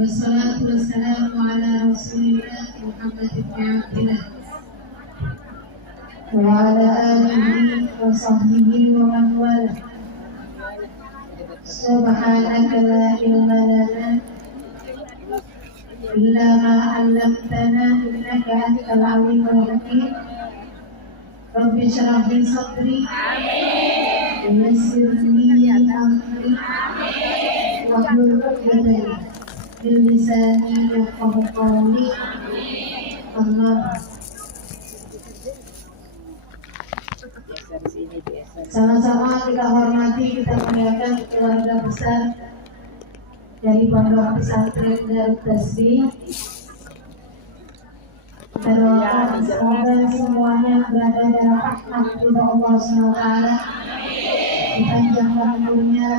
Wassalatu wassalamu ala rasulillah Muhammad ibn Abdillah wa ala alihi wa sahbihi wa man wala. Subhanaka la ilma lana illa ma 'allamtana innaka antal alimul hakim. Rabbi shrah li sadri wa yassir li amri wahlul 'uqdatam min lisani yafqahu qawli. Amma sama-sama kita hormati, kita muliakan keluarga besar dari Pondok Pesantren Darut Tasbih. Kita doakan semoga semuanya berada dalam rahmat Allah SWT. Dipanjangkan umurnya,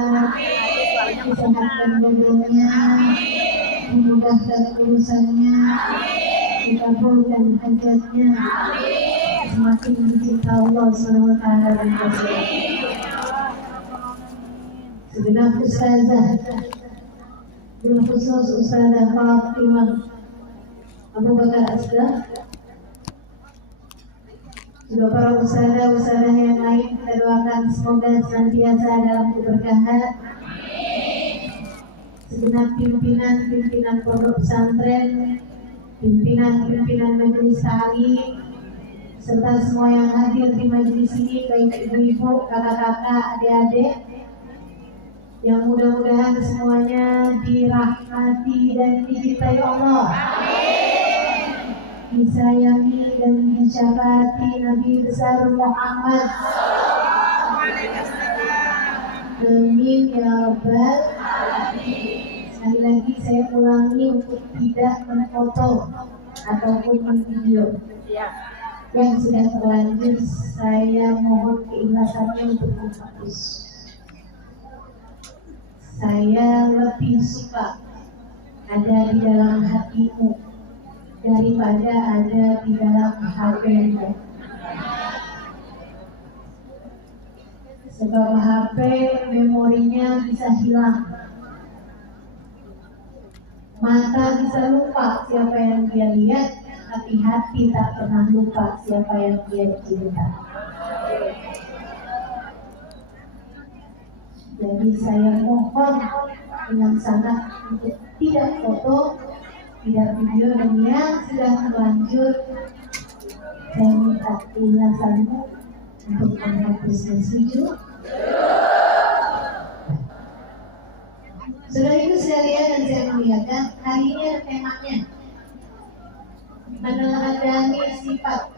disehatkan badannya, dimudahkan urusannya, dikabulkan hajatnya, semakin dicinta Allah SWT dan Rasulullah. Segenap ustazah, bil khusus Ustazah Fatimah Abu Bakar Asghar, juga para ustazah yang lain, kita doakan semoga senantiasa dalam keberkahan. Segenap pimpinan pondok pesantren, pimpinan majelis ta'lim, serta semua yang hadir di majelis ini, baik ibu-ibu, kakak-kakak, adik-adik, yang mudah-mudahan semuanya dirahmati dan dicintai Allah, disayangi dan disyafaati Nabi besar Muhammad. Amin ya rabbal alamin. Sekali lagi saya ulangi untuk tidak memfoto ataupun memvideo yang sudah terlanjur. Saya mohon keikhlasannya untuk menghapus. Saya lebih suka ada di dalam hatimu daripada ada di dalam HP-mu. Sebab HP memorinya bisa hilang, mata bisa lupa siapa yang dia lihat, tapi hati tak pernah lupa siapa yang dia cinta. Jadi saya mohon dengan sangat untuk tidak foto, tidak video, dan yang sudah terlanjur saya minta keikhlasanmu untuk menghapusnya. Setuju? Saudara-ibu sekalian yang saya muliakan, hari ini ada temanya meneladani sifat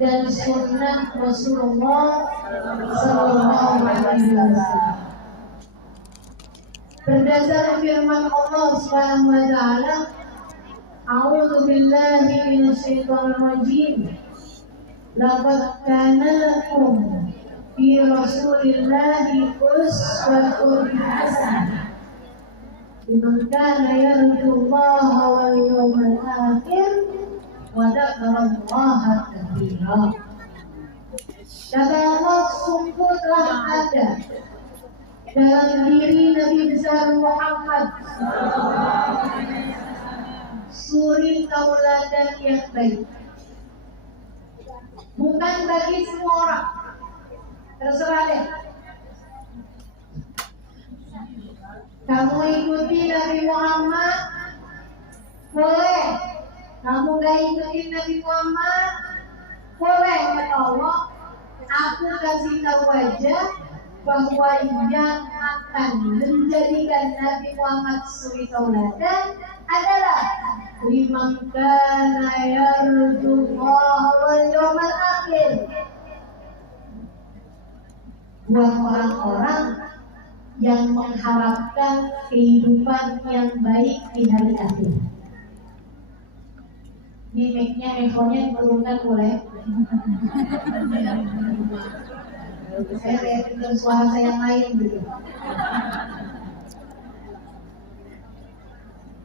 dan sunnah Rasulullah Sallallahu Alaihi Wasallam. Berdasar firman Allah Subhanahu Wa Taala, A'udzu billahi minasyaitonir rajim. Laqad kana lakum fi Rasulillahi uswatun hasanah liman kana yarjullaha wal yawmal akhir wa dzakarallaha katsira. Kata Allah, sungguh telah ada dalam diri Nabi besar Muhammad suri tauladan yang baik. Bukan bagi semua orang, terserah deh. Kamu ikuti Nabi Muhammad, boleh. Kamu gak ikutin Nabi Muhammad, boleh. Kata Allah, aku kasih tahu aja bahwa yang akan menjadikan Nabi Muhammad suri tauladan adalah liman kana yarjullaha wal yawmal akhir, buat orang-orang yang mengharapkan kehidupan yang baik di hari akhir. Ini mic-nya, echo-nya diturunkan boleh? Saya lihat dengan suara saya yang lain gitu.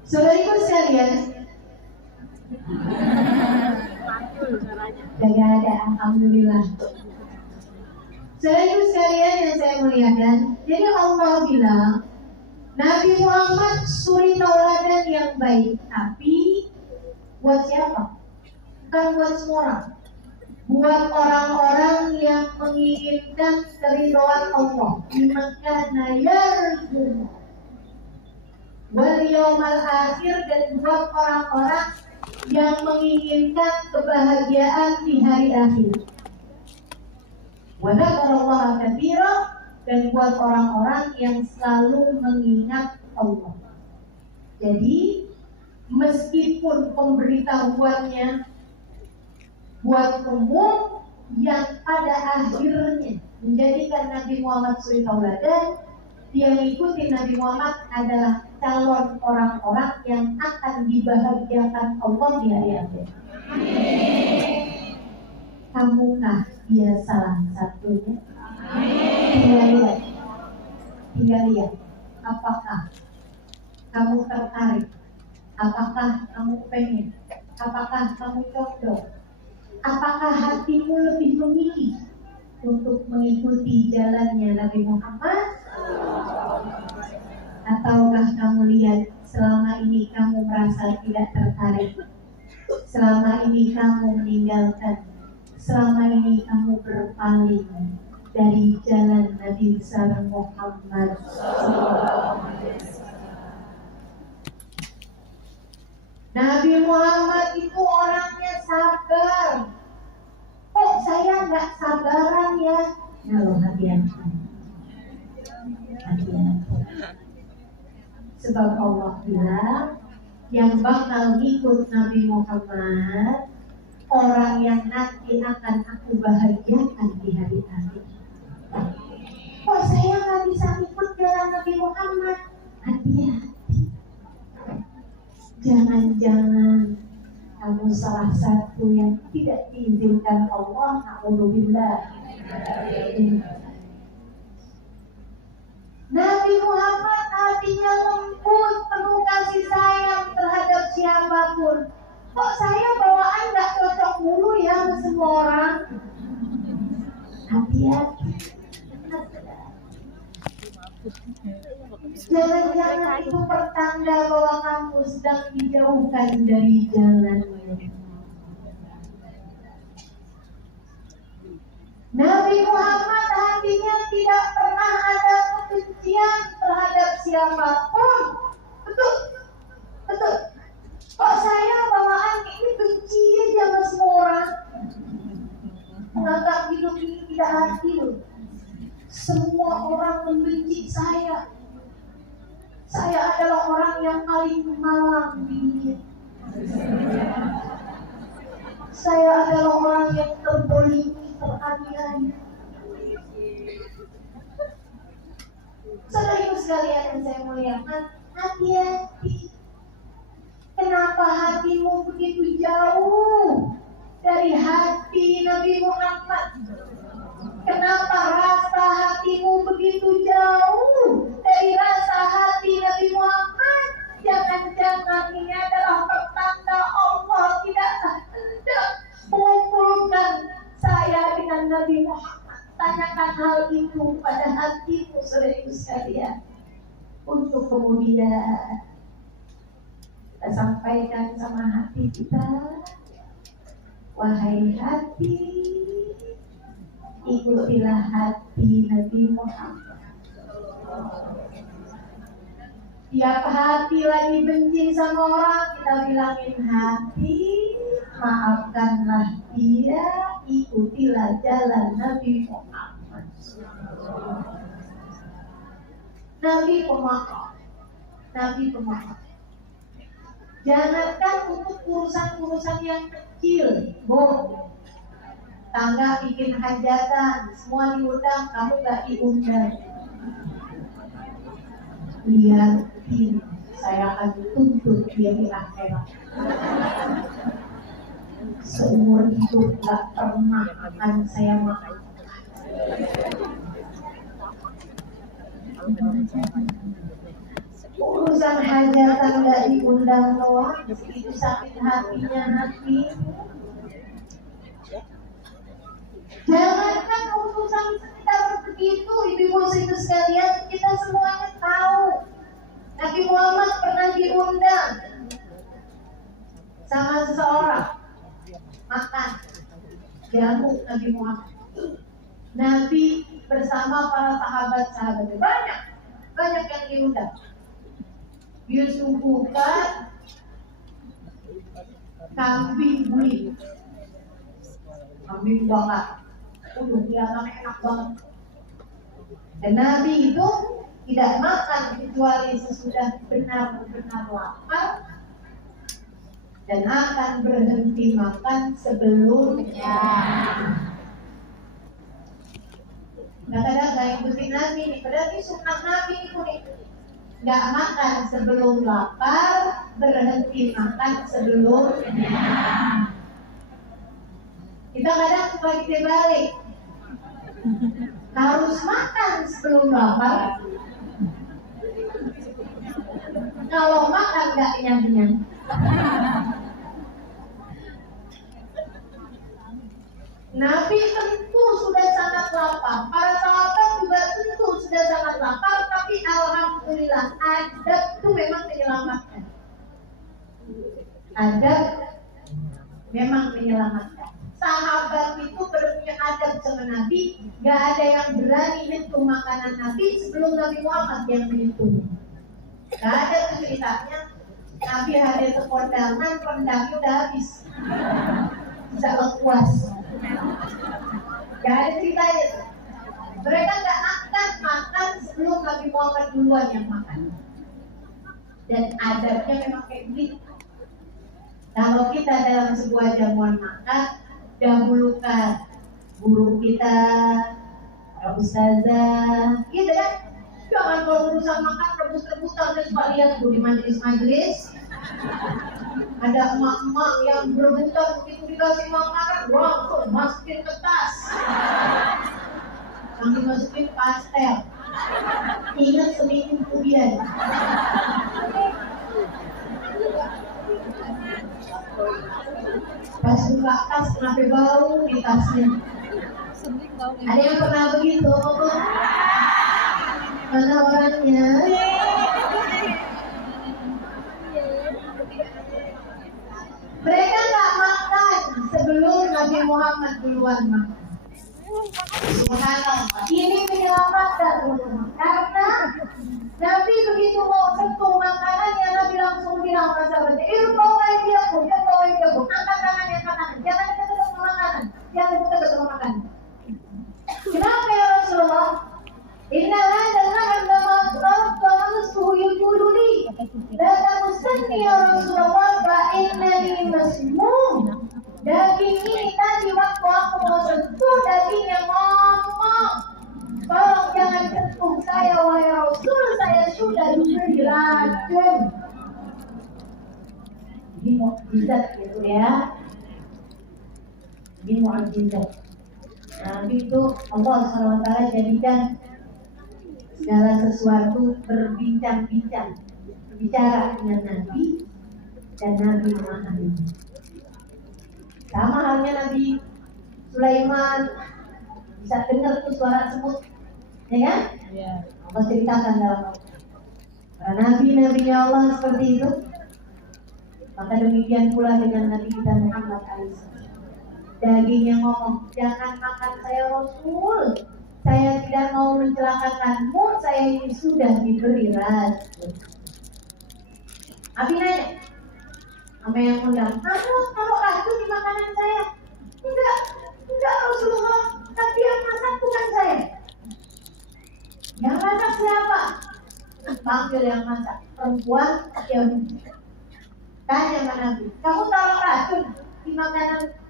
Saudariku sekalian, jaga ada, alhamdulillah. Saudariku sekalian yang saya muliakan, jadi Allah bilang Nabi Muhammad suri tauladan yang baik, tapi buat siapa? Bukan buat semua orang. Buat orang-orang yang menginginkan keridhaan Allah. Maka yarjuna wal yaumal akhir, dan buat orang-orang yang menginginkan kebahagiaan di hari akhir. Wa dzakarallaha katsira, dan buat orang-orang yang selalu mengingat Allah. Jadi meskipun pemberitahuannya buat umum, yang pada akhirnya menjadikan Nabi Muhammad suri tauladan, yang ikuti Nabi Muhammad adalah calon orang-orang yang akan dibahagiakan Allah di hari akhir. Kamukah dia salah satunya? Tinggal lihat, apakah kamu tertarik? Apakah kamu pengen? Apakah kamu cocok? Apakah hatimu lebih memilih untuk mengikuti jalannya Nabi Muhammad? Ataukah kamu lihat selama ini kamu merasa tidak tertarik? Selama ini kamu meninggalkan, selama ini kamu berpaling dari jalan Nabi besar Muhammad. Nabi Muhammad itu orangnya sabar. Kok saya nggak sabaran ya? Halo, hati-hati. Sebab Allah bilang, yang bakal ikut Nabi Muhammad, orang yang nanti akan aku bahagiakan di hari akhir. Kok saya nggak bisa ikut jalan Nabi Muhammad? Hati-hati. Jangan-jangan kamu salah satu yang tidak diizinkan Allah. Na'udzubillah. Nabi Muhammad hatinya lembut, penuh kasih sayang terhadap siapapun. Kok saya bawaan gak cocok mulu ya sama semua orang? Hati-hati. Jangan-jangan itu pertanda bahwa kamu sedang dijauhkan dari jalannya. Nabi Muhammad hatinya tidak pernah ada kebencian terhadap siapapun. Betul, betul. Kok saya bawaan ini benci aja sama semua orang? Menganggap hidup ini tidak adil. Semua orang membenci saya. Saya adalah orang yang paling malang di dunia. Saya adalah orang yang terbolimi, teraniaya. Saudara-saudara sekalian yang saya muliakan, hati-hati. Kenapa hatimu begitu jauh dari hati Nabi Muhammad? Kenapa rasa hatimu begitu jauh dari rasa hati Nabi Muhammad? Jangan-jangan ini adalah pertanda Allah tidak hendak mengumpulkan saya dengan Nabi Muhammad. Tanyakan hal itu pada hatimu, saudara sekalian, untuk kemudian kita sampaikan sama hati kita, wahai hati, ikutilah hati Nabi Muhammad. Tiap hati lagi benci sama orang, kita bilangin hati, maafkanlah dia, ikutilah jalan Nabi Muhammad. Nabi pemaaf, Nabi pemaaf. Jangankan untuk urusan-urusan yang kecil, tangga bikin hajatan, semua diundang, kamu gak diundang. Lihatin, saya akan tuntut dia di akhirat. Seumur hidup gak pernah akan saya maafkan. Urusan hajatan gak diundang doang, itu sakit hatinya hati. Jangankan urusan sekitar begitu, ibu-ibu itu sekalian, kita semuanya tahu jamu Nabi Muhammad. Nabi bersama para sahabat-sahabatnya banyak yang diundang. Disuguhkan kambing buli, kambing bakar. Kelihatannya enak banget. Dan Nabi itu tidak makan kecuali sesudah benar-benar lapar dan akan berhenti makan sebelumnya. Kadang-kadang nggak ikutin Nabi nih, berarti sunnah Nabi itu nih, nggak makan sebelum lapar, berhenti makan sebelumnya. Kita kadang suka dibalik, harus makan sebelum lapar. Kalau makan nggak kenyang-kenyang. Nabi tentu sudah sangat lapar, para sahabat juga tentu sudah sangat lapar, tapi alhamdulillah adab itu memang menyelamatkan. Adab memang menyelamatkan. Sahabat itu punya adab sama Nabi, gak ada yang berani menyentuh makanan Nabi sebelum Nabi Muhammad yang menyentuhnya. Gak ada tuh ceritanya Nabi hadir ke kondangan, rendangnya udah habis, bisa lekuas. Gak ada ceritanya. Mereka gak akan makan sebelum Nabi Muhammad duluan yang makan. Dan adabnya memang kayak begitu. Kalau kita dalam sebuah jamuan makan, dahulukan guru kita, para ustazah, gitu kan? Jangan kalau urusan makan rebut-rebutan. Saya suka lihat tuh di majelis-majelis ada emak-emak yang berebutan begitu dikasih makanan, langsung masukin ke tas, sambil masukin pastel. Ingat seminggu kemudian. Pas buka tas kenapa bau di tasnya? Ada yang pernah begitu? Mana orangnya? Mereka nggak makan sebelum Nabi Muhammad duluan makan. Subhanallah. Ini menyelamatkan karena Nabi begitu mau sentuh makanannya, Nabi langsung bilang sama sahabatnya, bawa dia bu, angkat tangannya, jangan dekat sama makanan, jangan dekat sama makanan. Kenapa ya Rasulullah? Inna hadza indama ta'amuhu yuduli. La tamusanni ya Rasulullah fa innani masmum. Daging ini tadi waktu aku mau sentuh dagingnya ngomong, tolong jangan sentuh saya wahai Rasul, saya sudah diberi racun. Ini mukjizat gitu ya. Ini mukjizat. Nabi itu Allah SWT jadikan segala sesuatu berbincang-bincang, bicara dengan Nabi dan Nabi memahami. Sama halnya Nabi Sulaiman bisa dengar tuh suara semut, ya kan? Yeah. Allah ceritakan dalam para nabi-nabinya Allah seperti itu. Maka demikian pula dengan Nabi kita Muhammad SAW. Dagingnya ngomong, jangan makan saya Rasul. Saya tidak mau mencelakakanmu, saya ini sudah diberi racun. Abi nanya, sama yang undang, kamu taruh racun di makanan saya? Enggak Rasulullah, tapi yang masak bukan saya. Yang masak siapa? Panggil yang masak, perempuan Yahudi. Tanya sama Nabi, kamu taruh racun di makanan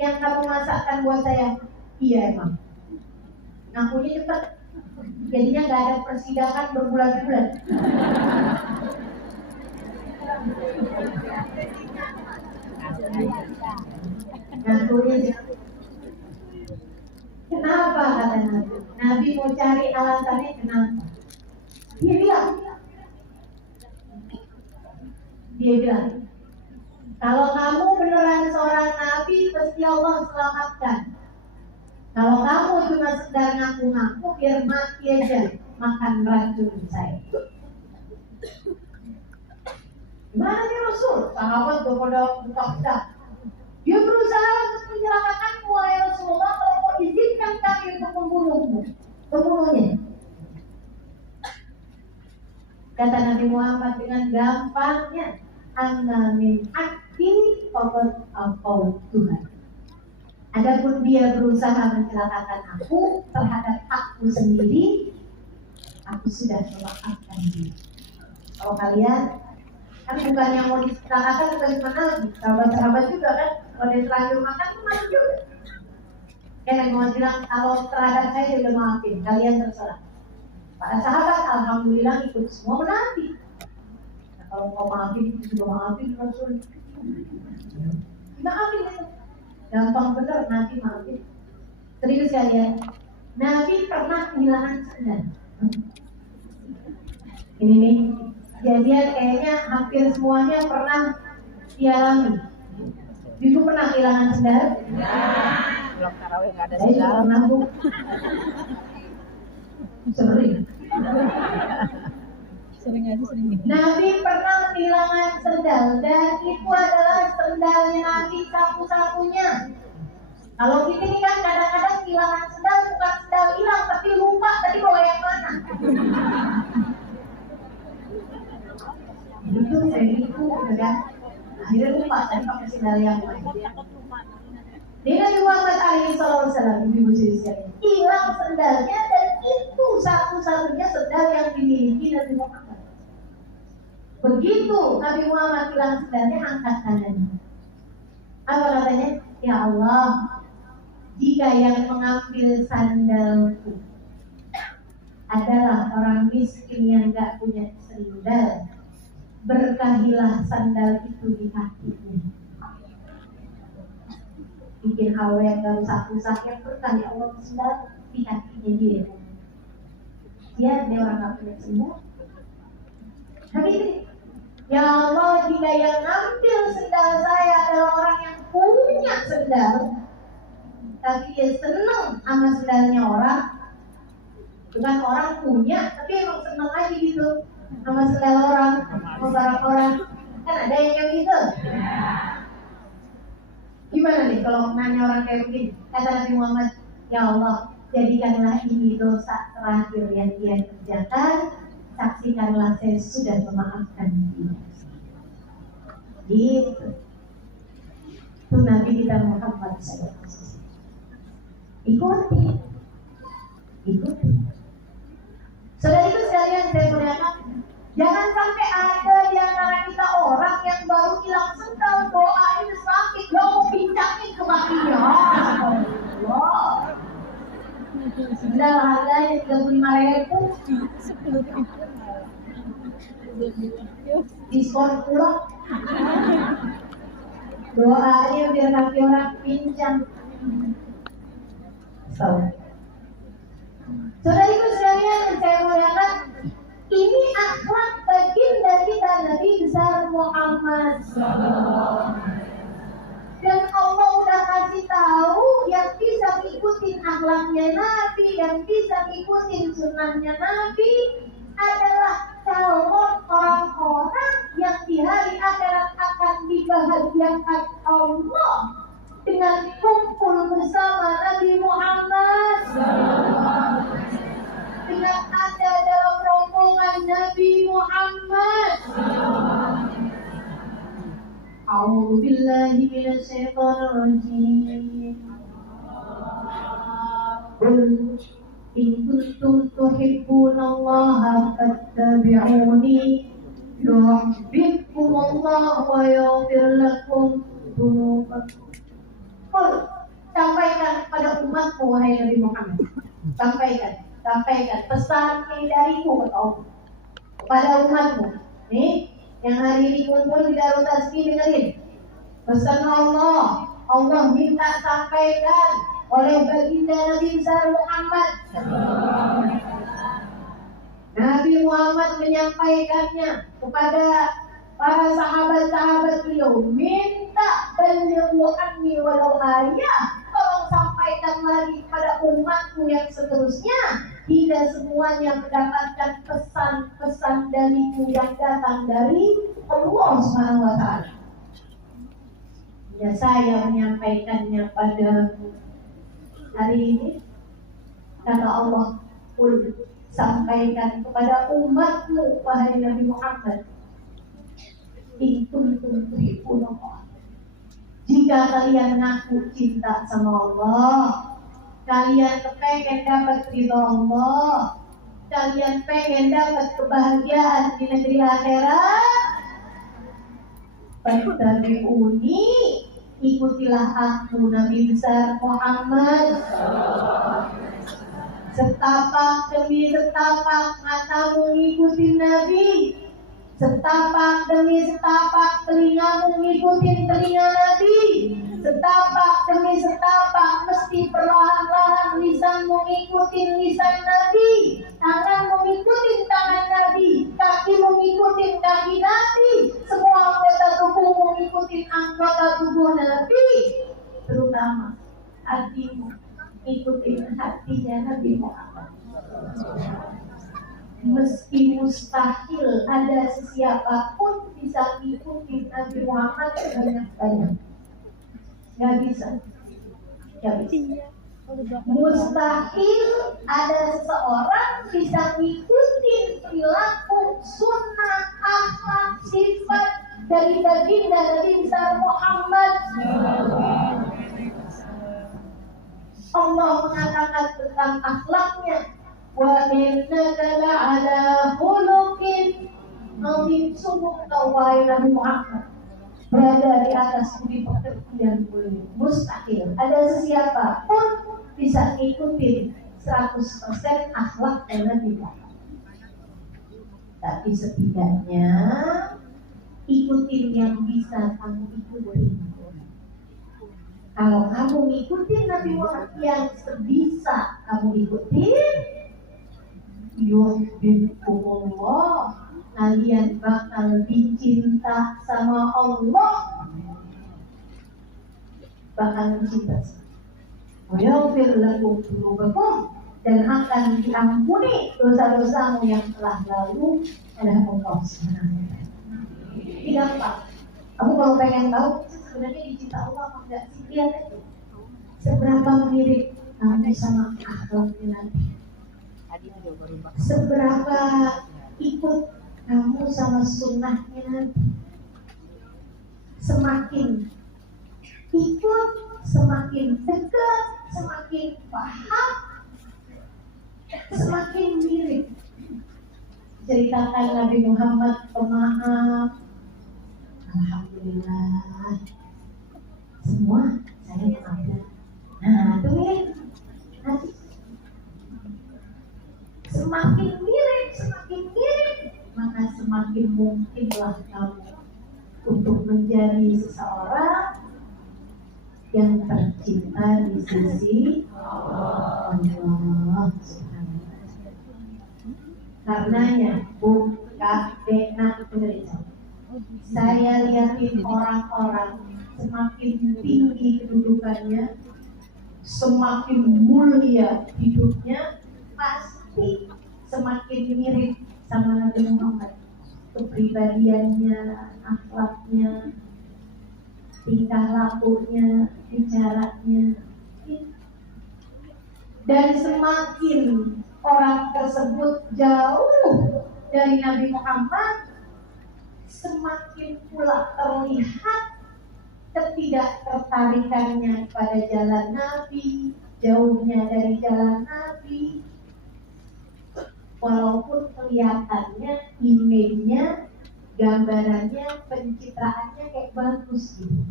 yang kamu masakkan buat saya? Iya emang. Ngakunya cepat, jadinya nggak ada persidangan berbulan-bulan. Ngakunya cepat. Kenapa kata Nabi? Nabi mau cari alasannya kenapa? Dia bilang, kalau kamu beneran seorang Nabi, pasti Allah selamatkan. Kalau kamu cuma sekedar ngaku-ngaku, biar mati aja makan racun saya. Gimana nih Rasul? Sahabat udah pada buka-buka. Dia berusaha untuk menyelamatkanmu, wahai Rasulullah, kalau kau izinkan kami untuk membunuhnya. Kata Nabi Muhammad dengan gampangnya, Ana min akhi faqad afau Tuhan. Adapun dia berusaha mencelakakan aku terhadap aku sendiri, aku sudah memaafkan dia. Kalau kalian kan bukan yang mau dicelakakan, bukan cuma Nabi, sahabat-sahabat juga kan, kalau dia terlanjur makan itu masuk juga. Nabi Muhammad bilang, kalau terhadap saya juga maafin, kalian terserah. Para sahabat alhamdulillah ikut semua menanti. Nah, kalau mau maafin juga maafin Rasul. Maafin itu. Gampang bener Nabi maafin. Serius kalian. Nabi pernah kehilangan sandal. Ini nih. Jadi kayaknya hampir semuanya pernah dialami. Ibu pernah kehilangan sandal? Belum tarawih nggak ada sandal. Pernah Bu. Sering aja. Nabi pernah kehilangan sendal dan itu adalah sendalnya Nabi satu-satunya. Kalau kita ini kan kadang-kadang kehilangan sendal bukan sendal hilang tapi lupa tadi bawa yang mana. Itu kan akhirnya lupa tadi pakai sendal yang mana. Dia Nabi Muhammad SAW, ibu sekalian, hilang sendalnya dan itu satu-satunya sendal yang dimiliki Nabi Muhammad. Begitu Nabi Muhammad hilang sendalnya, angkat tangannya. Apa katanya? Ya Allah, jika yang mengambil sandalku adalah orang miskin yang gak punya sandal, berkahilah sandal itu di kakinya. Bikin awet baru satu yang berkah ya Allah sendal di kakinya dia. Dia orang gak punya sendal. Tapi ya Allah, jika yang ngambil sendal saya adalah orang yang punya sendal, tapi dia senang sama sendalnya orang, bukan orang punya, tapi emang senang aja gitu sama sendal orang, sama barang orang. Kan ada yang kayak gitu. Gimana nih kalau nanya orang kayak begini? Kata Nabi Muhammad, ya Allah, jadikanlah ini dosa terakhir yang dia kerjakan, saksikanlah saya sudah memaafkan dia. Gitu. Itu Nabi kita Muhammad SAW. Ikuti. Saudara itu sekalian, saya muliakan, jangan sampai ada di antara kita orang yang baru hilang sendal, doa ini sakit, lo mau pincangin ke kakinya. Sendal harganya 35.000, diskon pulang. Doanya biar kaki orang pincang. Saudara-ibu sekalian, saya muliakan, ini akhlak baginda kita Nabi besar Muhammad. Dan Allah udah kasih tahu yang bisa ngikutin akhlaknya Nabi, yang bisa ngikutin sunnahnya Nabi adalah calon orang-orang yang di hari akhirat akan dibahagiakan Allah dengan kumpul bersama Nabi Muhammad, dengan ada dalam rombongan Nabi Muhammad. A'udzu billahi minasyaitonir rajim. Qul in kuntum tuhibbunallaha fattabi'uni yuhibbukumullahu wa yaghfir lakum dzunubakum. Qul, sampaikan kepada umatku wahai Nabi Muhammad. Sampaikan pesan ini dariku kepada umatmu. Nih, yang hari ini kumpul di Darut Tasbih, dengerin pesan Allah minta sampaikan oleh baginda Nabi besar Muhammad. Nabi Muhammad menyampaikannya kepada para sahabat-sahabat beliau, minta balighu anni walau ayah, tolong sampaikan lagi kepada umatku yang seterusnya. Tidak semuanya mendapatkan pesan-pesan dariku yang datang dari Allah SWT. Ya, saya menyampaikannya padamu hari ini. Kata Allah, "Qul, sampaikan kepada umatmu, wahai Nabi Muhammad, in kuntum tuhibbunallah." Jika kalian mengaku cinta sama Allah, kalian pengen dapat ridho Allah, kalian pengen dapat kebahagiaan di negeri akhirat, fattabi'uni, ikutilah aku Nabi besar Muhammad. Setapak demi setapak matamu ngikutin Nabi, setapak demi setapak telingamu ngikutin telinga Nabi, setapak demi setapak mesti perlahan-lahan lisanmu ngikutin lisan Nabi, tanganmu ngikutin tangan Nabi, kakimu ngikutin kaki Nabi, semua anggota tubuhmu ngikutin anggota tubuh Nabi, terutama hatimu ikutin hatinya Nabi Muhammad. Meski mustahil ada sesiapapun bisa ngikutin Nabi Muhammad sebanyak-banyak, nggak bisa. Mustahil ada seseorang bisa ngikutin perilaku, sunnah, akhlak, sifat dari baginda Nabi besar Muhammad. Allah mengatakan tentang akhlaknya, wa innaka la'ala khuluqin azim. Sungguh kau wahai Nabi Muhammad berada di atas budi pekerti yang mulia. Mustahil ada sesiapa pun bisa ikutin 100% akhlak Nabi Muhammad. Tapi setidaknya ikutin yang bisa kamu ikutin. Kalau kamu ngikutin Nabi Muhammad yang sebisa kamu ikutin, yuhibbukumullah, kalian bakal dicinta sama Allah, bakal dicinta. Wayaghfir lakum dzunubakum, dan akan diampuni dosa-dosamu yang telah lalu oleh Allah Subhanahu wa taala. Tidak apa. Kamu kalau pengen tahu sebenarnya dicinta Allah apa enggak sih, lihat aja seberapa mirip kamu sama akhlaknya Nabi, seberapa ikut kamu sama sunnahnya Nabi. Semakin ikut, semakin dekat, semakin paham, semakin mirip. Ceritakan Nabi Muhammad pemaaf, alhamdulillah, semua saya maafkan. Nah, itu mirip. Semakin mirip, maka semakin mungkinlah kamu untuk menjadi seseorang yang tercinta di sisi Allah Subhanahu wa taala. Karenanya, buka dengar gereja. Saya lihatin orang-orang semakin tinggi kedudukannya, semakin mulia hidupnya, pasti semakin mirip sama Nabi Muhammad. Kepribadiannya, akhlaknya, tingkah lakunya, bicaranya. Dan semakin orang tersebut jauh dari Nabi Muhammad, semakin pula terlihat ketidaktertarikannya pada jalan Nabi, jauhnya dari jalan Nabi. Walaupun kelihatannya, image-nya, gambarannya, pencitraannya kayak bagus gitu.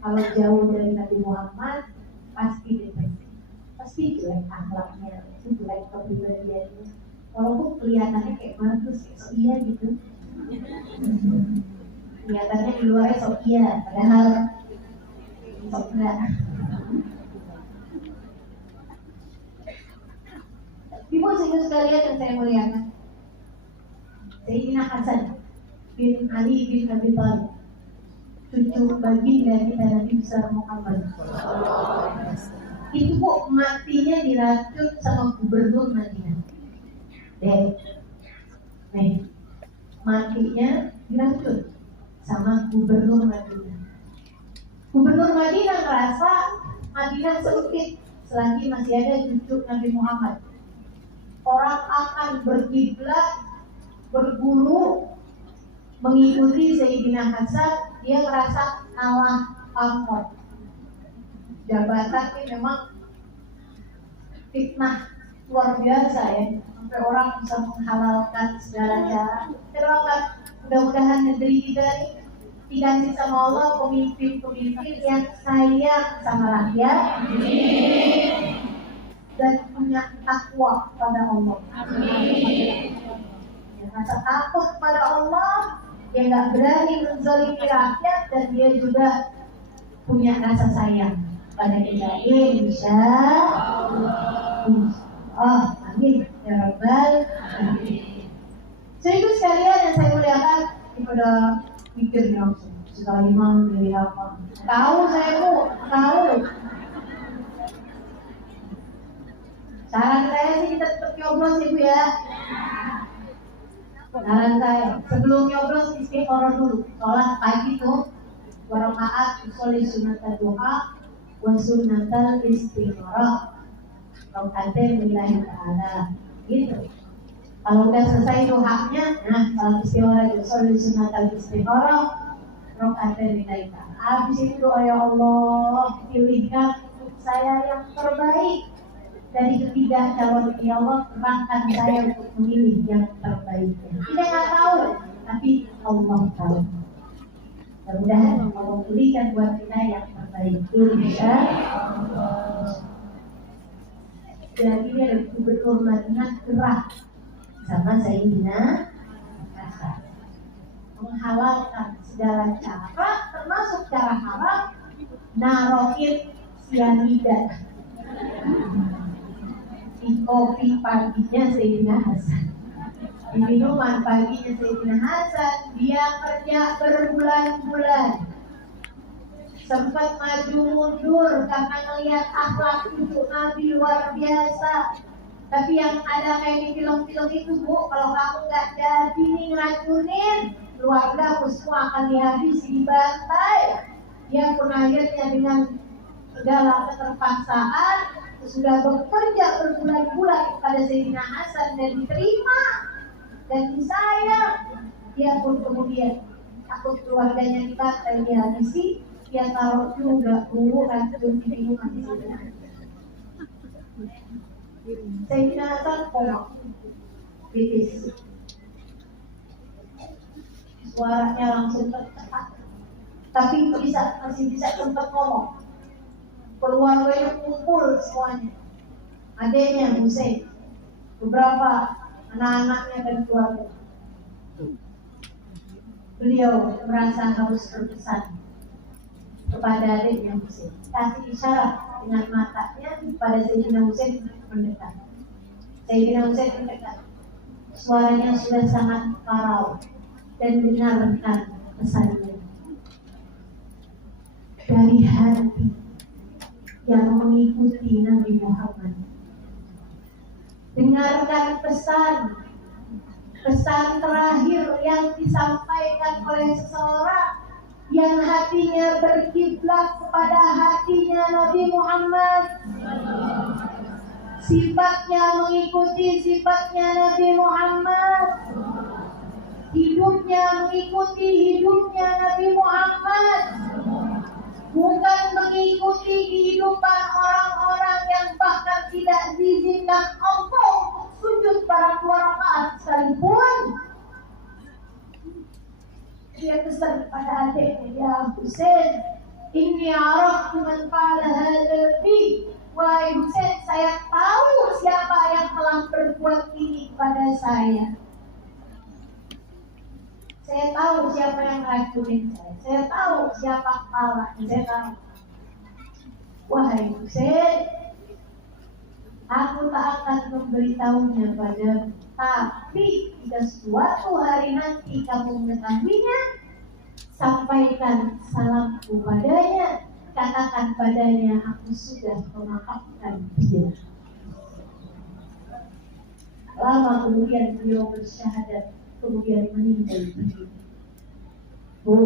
Kalau jauh dari Nabi Muhammad, pasti depresi, pasti jelek akhlaknya, jelek kepribadiannya. Walaupun kelihatannya kayak bagus, so iya gitu. Kelihatannya di luarnya so iya, padahal so enggak. Ibu-ibu sekalian yang saya muliakan, Sayyidina Hasan bin Ali bin Abi Thalib, cucu baginda kita Nabi besar Muhammad. Itu bu matinya diracun sama gubernur Madinah. Matinya diracun sama gubernur Madinah. Gubernur Madinah merasa Madinah sempit selagi masih ada cucu Nabi Muhammad. Orang akan berkiblat, berburu, mengikuti Sayyidina Hasan. Dia merasa kalah pamor. Jabatan ini memang fitnah luar biasa ya, sampai orang bisa menghalalkan segala cara. Terlalu mudah-mudahan negeri kita ini dikasih sama Allah pemimpin-pemimpin yang sayang sama rakyat dan punya takwa pada Allah. Dia rasa takut pada Allah, dia nggak berani menzalimi rakyat, dan dia juga punya rasa sayang pada kita. Insya Allah, amin ya rabbal alamin. Seribu sekalian yang saya muliakan, pada mikirnya langsung sekali mau dari apa? Tahu saya tahu. Saran saya sih kita tetap nyoblos ibu ya. Saran saya sebelum nyoblos istiqoroh dulu. Sholat pagi tuh 2 rakaat, usolli sunnatal duha wa sunnatal istiqoroh. Rakaat lillahi ta'ala gitu. Kalau udah selesai itu haknya, nah kalau istiqoroh itu usolli sunnatal istiqoroh rakaat lillahi ta'ala. Habis itu doa, ya Allah pilihkan untuk saya yang terbaik dari ketiga calon, ya Allah terangkan saya untuk memilih yang terbaik. Kita nggak tahu, tapi Allah tahu. Mudah-mudahan Allah berikan buat kita yang terbaik. Insya Allah. Dan ini ada Gubernur Madinah gerah sama Sayyidina Hasan, menghalalkan segala cara, termasuk cara haram, narokin sianida di kopi paginya Sayyidina Hasan, di minuman paginya Sayyidina Hasan. Dia kerja berbulan-bulan, sempat maju mundur karena melihat akhlak cucu Nabi luar biasa. Tapi yang ada kayak di film-film itu, Bu, kalau kamu nggak jadi nih ngeracunin, keluarga semua akan dihabisi, dibantai. Dia pun akhirnya dengan segala keterpaksaan sudah bekerja berbulan-bulan kepada Sayyidina Hasan dan diterima dan disayang. Dia pun kemudian takut keluarganya dibantai, dihabisi, dia taruh juga Bu racun di minuman Sayyidina Hasan. Sayyidina Hasan koma, tipis, suaranya langsung tercekat, tapi masih bisa sempat ngomong. Keluarganya kumpul semuanya, adiknya Husain, beberapa anak-anaknya dan keluarga. Beliau merasa harus berpesan kepada adiknya Husain, kasih isyarat dengan matanya pada Sayyidina Husain mendekat. Sayyidina Husain mendekat, suaranya sudah sangat parau, dan dengarkan pesannya dari hati yang mengikuti Nabi Muhammad. Dengarkan pesan terakhir yang disampaikan oleh seseorang yang hatinya berkiblat kepada hatinya Nabi Muhammad. Sifatnya mengikuti sifatnya Nabi Muhammad, hidupnya mengikuti hidupnya Nabi Muhammad, bukan mengikuti kehidupan orang-orang yang bahkan tidak diizinkan Allah untuk sujud pada 2 rakaat sekalipun. Dia pesan kepada adiknya, ya Husain, inni araftu man fa'ala hadha fi. Wahai Husain, saya tahu siapa yang telah berbuat ini kepada saya. Saya tahu siapa yang racunin saya. Saya tahu siapa kepalanya. Saya tahu. Wahai Husain, aku tak akan memberitahunya padamu. Tapi jika suatu hari nanti kamu mengetahuinya, sampaikan salamku padanya. Katakan padanya, aku sudah memaafkan dia. Lama kemudian beliau bersyahadat, kemudian meninggal dunia. Bu,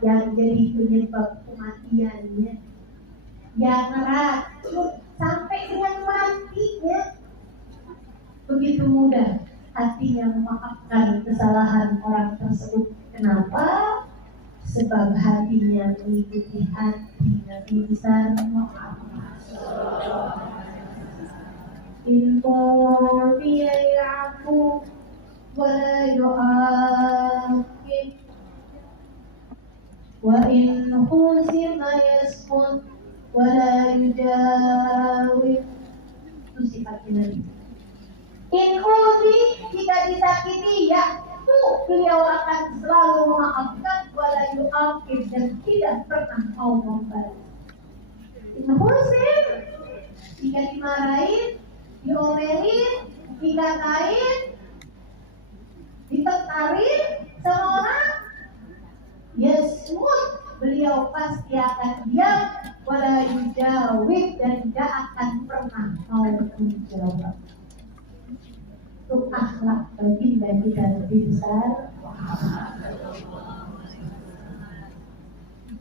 yang jadi penyebab kematiannya, yang racun sampai dengan matinya. Begitu mudah hatinya memaafkan kesalahan orang tersebut. Kenapa? Sebab hatinya mengikuti hati Nabi besar Muhammad. Inna dia ya'fu wa la yu'aqib wa in khusima yaskun wa la yujawib. Itu sifatnya Nabi. In khudi, jika disakiti, ya beliau akan selalu memaafkan, wala yu'aqib, dan tidak pernah mau membalas. In khusim, jika dimarahin, diomelin, dikatain, ditentarin sama orang, yasmut, beliau pasti akan diam, wala yujawib, dan tidak akan pernah mau menjawab. Itu akhlak baginda kita lebih besar.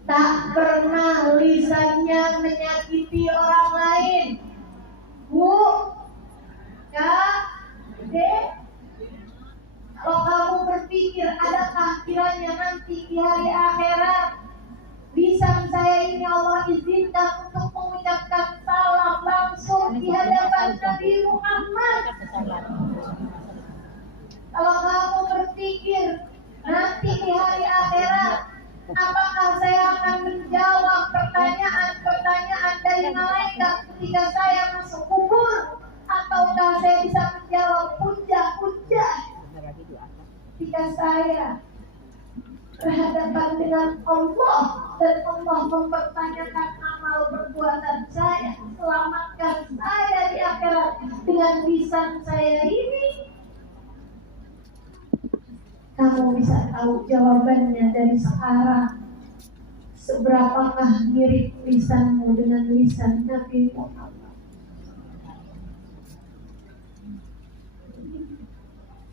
Tak pernah lisannya menyakiti orang lain. Bu, Kak, Dek, kalau kamu berpikir adakah kiranya nanti di hari akhirat lisan saya ini Allah izinkan untuk mengucapkan salam langsung di hadapan Nabi Muhammad. Kalau kamu berpikir nanti di hari akhirat apakah saya akan menjawab pertanyaan-pertanyaan dari malaikat ketika saya masuk kubur, ataukah saya bisa menjawab puja-puja ketika saya berhadapan dengan Allah dan Allah mempertanyakan amal perbuatan saya, selamatkan saya di akhirat dengan lisan saya ini. Kamu bisa tahu jawabannya dari sekarang. Seberapakah mirip lisanmu dengan lisan Nabi Muhammad?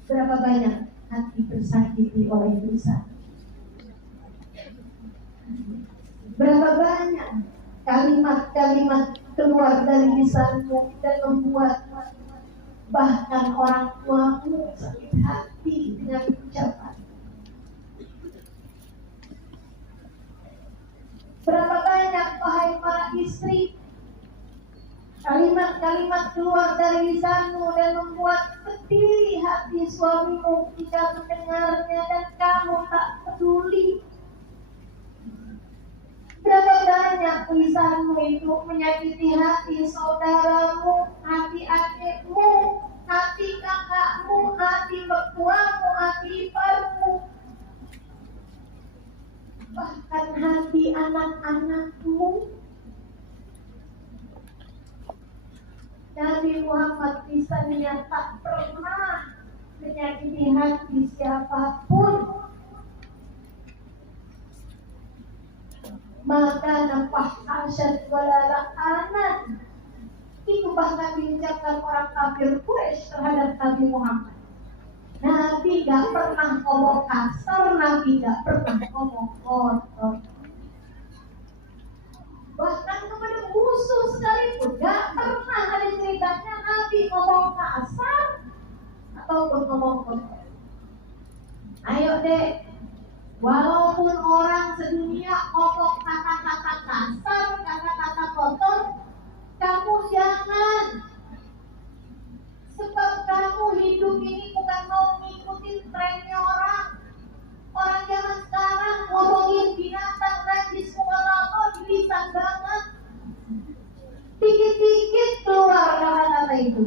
Berapa banyak hati tersakiti oleh lisan? Berapa banyak kalimat-kalimat keluar dari lisanmu dan membuat bahkan orang tuamu sakit hati dengan ucapan? Berapa banyak, wahai para istri, kalimat-kalimat keluar dari lisanmu dan membuat pedih hati suamimu ketika mendengarnya dan kamu tak peduli? Berapa banyak lisanmu itu menyakiti hati saudaramu, hati adikmu, hati kakakmu, hati mertuamu, hati iparmu, bahkan hati anak-anakmu. Nabi Muhammad lisannya tak pernah menyakiti hati siapapun. Maka nampak asyad walala anan, itu bahkan diucapkan orang kafir Quraisy terhadap Nabi Muhammad. Nabi gak pernah ngomong kasar, Nabi gak pernah ngomong kotor. Bahkan kepada musuh sekalipun gak pernah ada ceritanya Nabi ngomong kasar ataupun ngomong kotor. Ayo deh, walaupun orang sedunia ngomong kata-kata kasar, kata-kata kotor, kamu jangan. Sebab kamu hidup ini bukan mau ngikutin trennya orang. Orang zaman sekarang ngomongin binatang najis mukalafah di lisan banget. Dikit-dikit keluar kata-kata itu.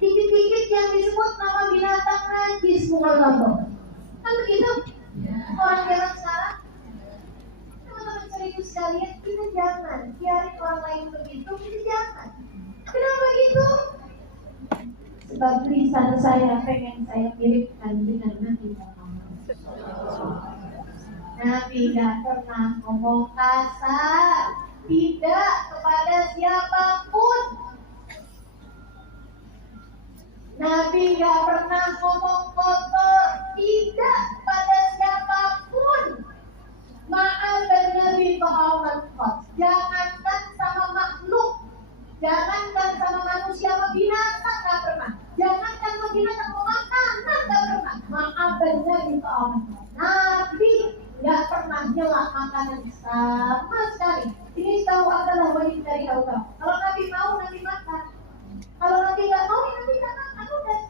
Dikit-dikit yang disebut nama binatang najis mukalafah. Kan begitu? Orang zaman sekarang. Teman-teman serius sekalian, kita jangan biarin orang lain begitu, kita jangan. Kenapa gitu? Sebab lisan saya pengen saya miripkan dengan Nabi Muhammad. Nabi gak pernah ngomong kasar, tidak kepada siapapun. Nabi gak pernah ngomong kotor, tidak kepada siapapun. Nabi nggak pernah nyela makanan sama sekali. Ini tahu adalah wajib dari Allah. Kalau Nabi mau, Nabi makan. Kalau Nabi nggak mau, Nabi nggak makan. Udah.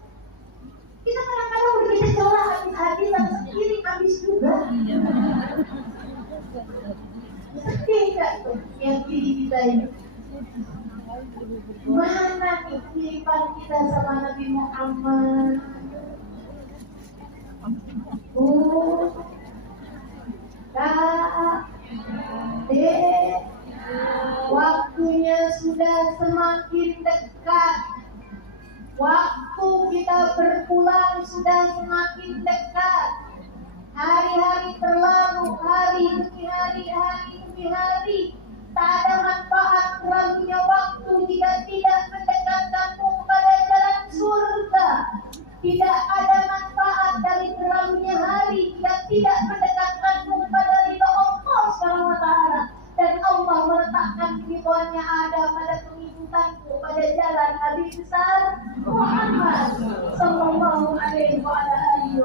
Kita kadang-kadang udah kita coba habis-habisan sendiri habis juga. Sedih nggak tuh yang diri kita ini? Mana nih kiripan kita sama Nabi Muhammad? Waktunya sudah semakin dekat. Waktu kita berpulang sudah semakin dekat. Hari-hari berlalu, hari demi hari, hari demi hari. Tak ada manfaat terlalunya waktu jika tidak mendekatkanmu kepada jalan surga. Tidak ada manfaat dari terlalunya hari jika tidak mendekatkanmu kepada ridha Allah Subhanahu wa taala. Dan Allah meletakkan ridhonya ada pada pengikutanku pada jalan Nabi besar Muhammad sallallahu alaihi wasallam.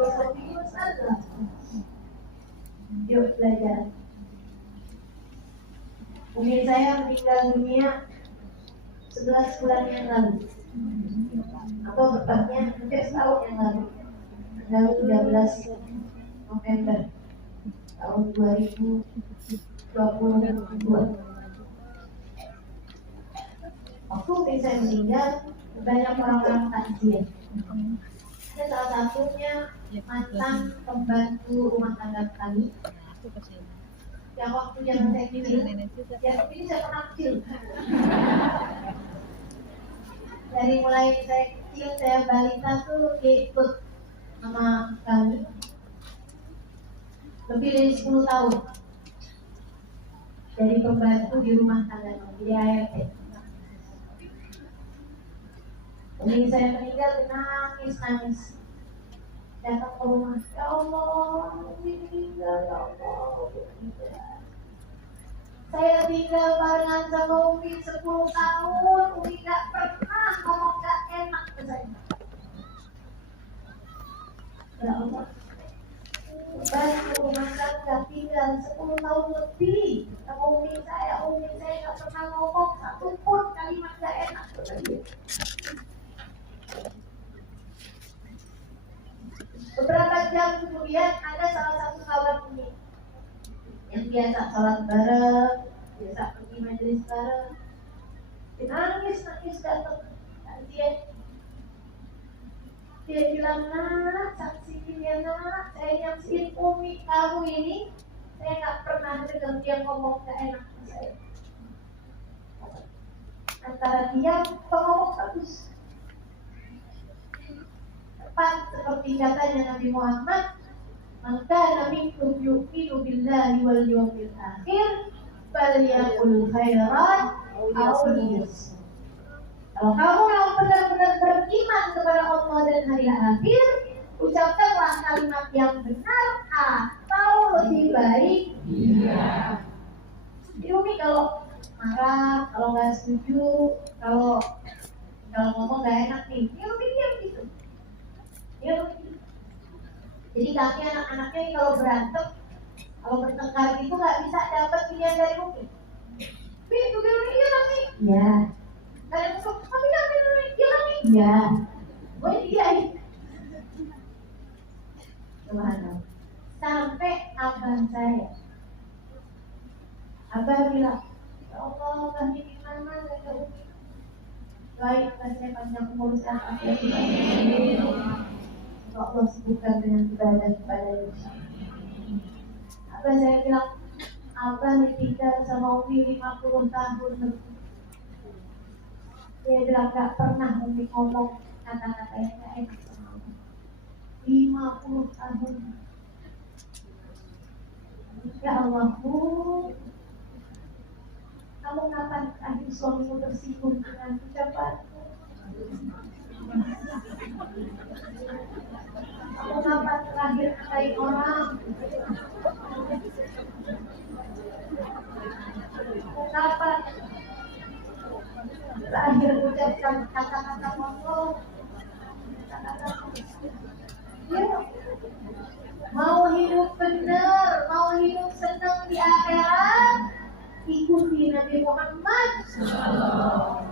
Yuk belajar. Umi saya meninggal dunia 11 bulan yang lalu, atau tepatnya hampir setahun yang lalu, tanggal 13 November tahun 2022. Waktu Umi saya meninggal, banyak orang-orang takziah. Ada salah satunya mantan pembantu rumah tangga kami. Yang waktu zaman saya kecil, yang ini saya pernah kecil. Dari mulai saya kecil, saya balita tuh ikut sama kami lebih dari 10 tahun. Jadi pembantu di rumah tangga kami, di ART. Jadi saya meninggal, nangis. Datang ke rumah, ya Allah, ini meninggal, ya Allah. Saya tinggal barengan sama Umi 10 tahun, Umi gak pernah ngomong gak enak ke saya. Ya Allah, bantu rumah tangga tinggal 10 tahun lebih sama Umi saya gak pernah ngomong satu pun kalimat gak enak ke saya. Beberapa jam kemudian ada salah satu kawan Umi yang biasa sholat bareng, biasa pergi majelis bareng. Nangis datang dia bilang, nak, saksiin ya nak, saya nyaksiin Umi kamu ini, saya nggak pernah dengar dia ngomong gak enak ke saya. Antara dia ngomong bagus, tepat seperti katanya Nabi Muhammad, maka Nabi yu'minu billahi wal yawmil akhir falyaqul khairan aw liyasmut. Kalau kamu yang benar-benar beriman kepada Allah dan hari akhir, ucapkanlah kalimat yang benar atau lebih baik iya. Jadi Umi kalau marah, kalau nggak setuju, kalau ngomong nggak enak nih, ya Umi diam gitu. Ya Umi. Jadi kami anak-anaknya ini kalau berantem, kalau bertengkar itu nggak bisa dapat pilihan dari Umi. Itu Umi, iya Umi. Ya. Nggak ada musuh, tapi Umi, iya Umi. Ya. Gue diain. Subhanallah. Sampai abang saya, abang bilang, ya Allah, kami gimana jaga Umi? Baik, saya panjang umur sehat. Allah sebutkan dengan ibadah kepada Abah saya bilang, Abah ditinggal sama Umi 50 tahun lebih. Dia bilang gak pernah Umi ngomong kata-kata yang gak enak sama Umi. 50 tahun. Ya Allah, Bu, kamu kapan terakhir suamimu tersinggung dengan ucapanmu? Kamu kapan terakhir ngatain orang? Kamu kapan terakhir ucapkan kata-kata kotor? Ya, Mau hidup benar, mau hidup senang di akhirat, ikuti Nabi Muhammad.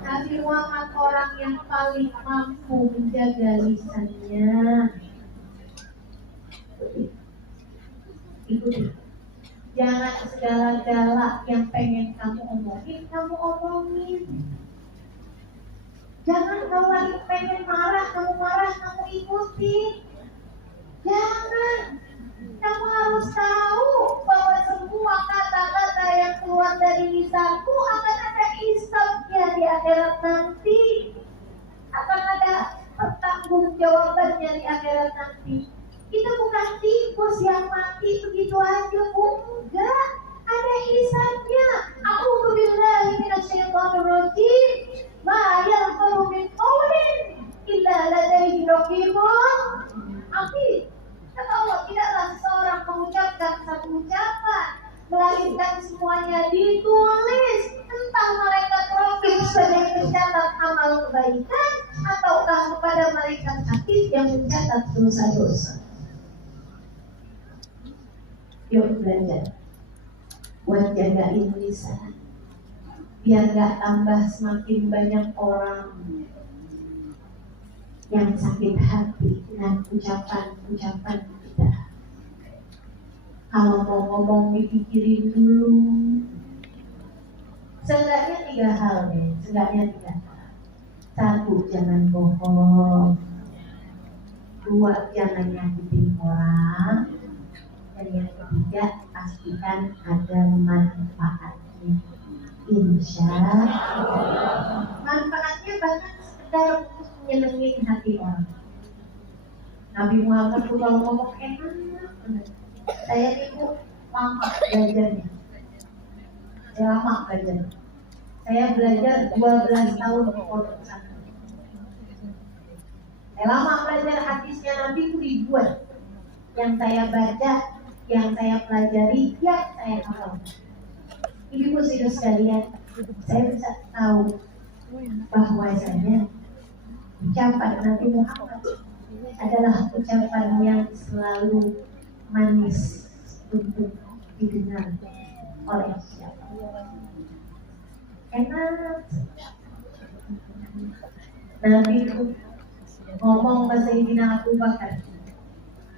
Nabi Muhammad orang yang paling mampu menjaga lisannya. Ikuti. Jangan segala-gala yang pengen kamu omongin, kamu omongin. Jangan kalau lagi pengen marah, kamu ikuti. Jangan. Kamu harus tahu bahwa semua kata-kata yang keluar dari lisanku akan ada hisabnya di akhirat nanti. Akan ada pertanggungjawabannya di akhirat nanti. Kita bukan tikus yang mati begitu aja, enggak. Ada hisabnya. A'udzu billahi minasyaitonir rajim. Ma yalfadhu min qawlin illa ladaihi raqibun atid. Kata Allah, tidaklah seseorang mengucapkan satu ucapan melainkan semuanya ditulis, entah malaikat raqib sebagai pencatat amal kebaikan ataukah kepada malaikat atid yang mencatat dosa-dosa. Yuk belajar buat jagain lisan, biar gak tambah semakin banyak orang yang sakit hati dengan ucapan-ucapan kita. Kalau mau ngomong dipikirin dulu. Seenggaknya 3 hal nih, seenggaknya 3 hal. 1, jangan bohong. 2, jangan nyakitin orang. Dan yang ketiga, pastikan ada manfaatnya. Insya Allah. Manfaatnya bahkan sekedar menyenengin hati orang. Nabi Muhammad tuh kalau ngomong enak bener. Saya itu lama belajarnya. Saya belajar 12 tahun di pondok pesantren. Saya lama belajar hadisnya Nabi itu ribuan. Yang saya baca, yang saya pelajari, yang saya hafal. Ibu saudara sekalian, saya bisa tahu bahwasanya ucapan Nabi Muhammad adalah ucapan yang selalu manis untuk didengar oleh siapa. Enak. Nabi itu ngomong ke Sayyidina Abu Bakar,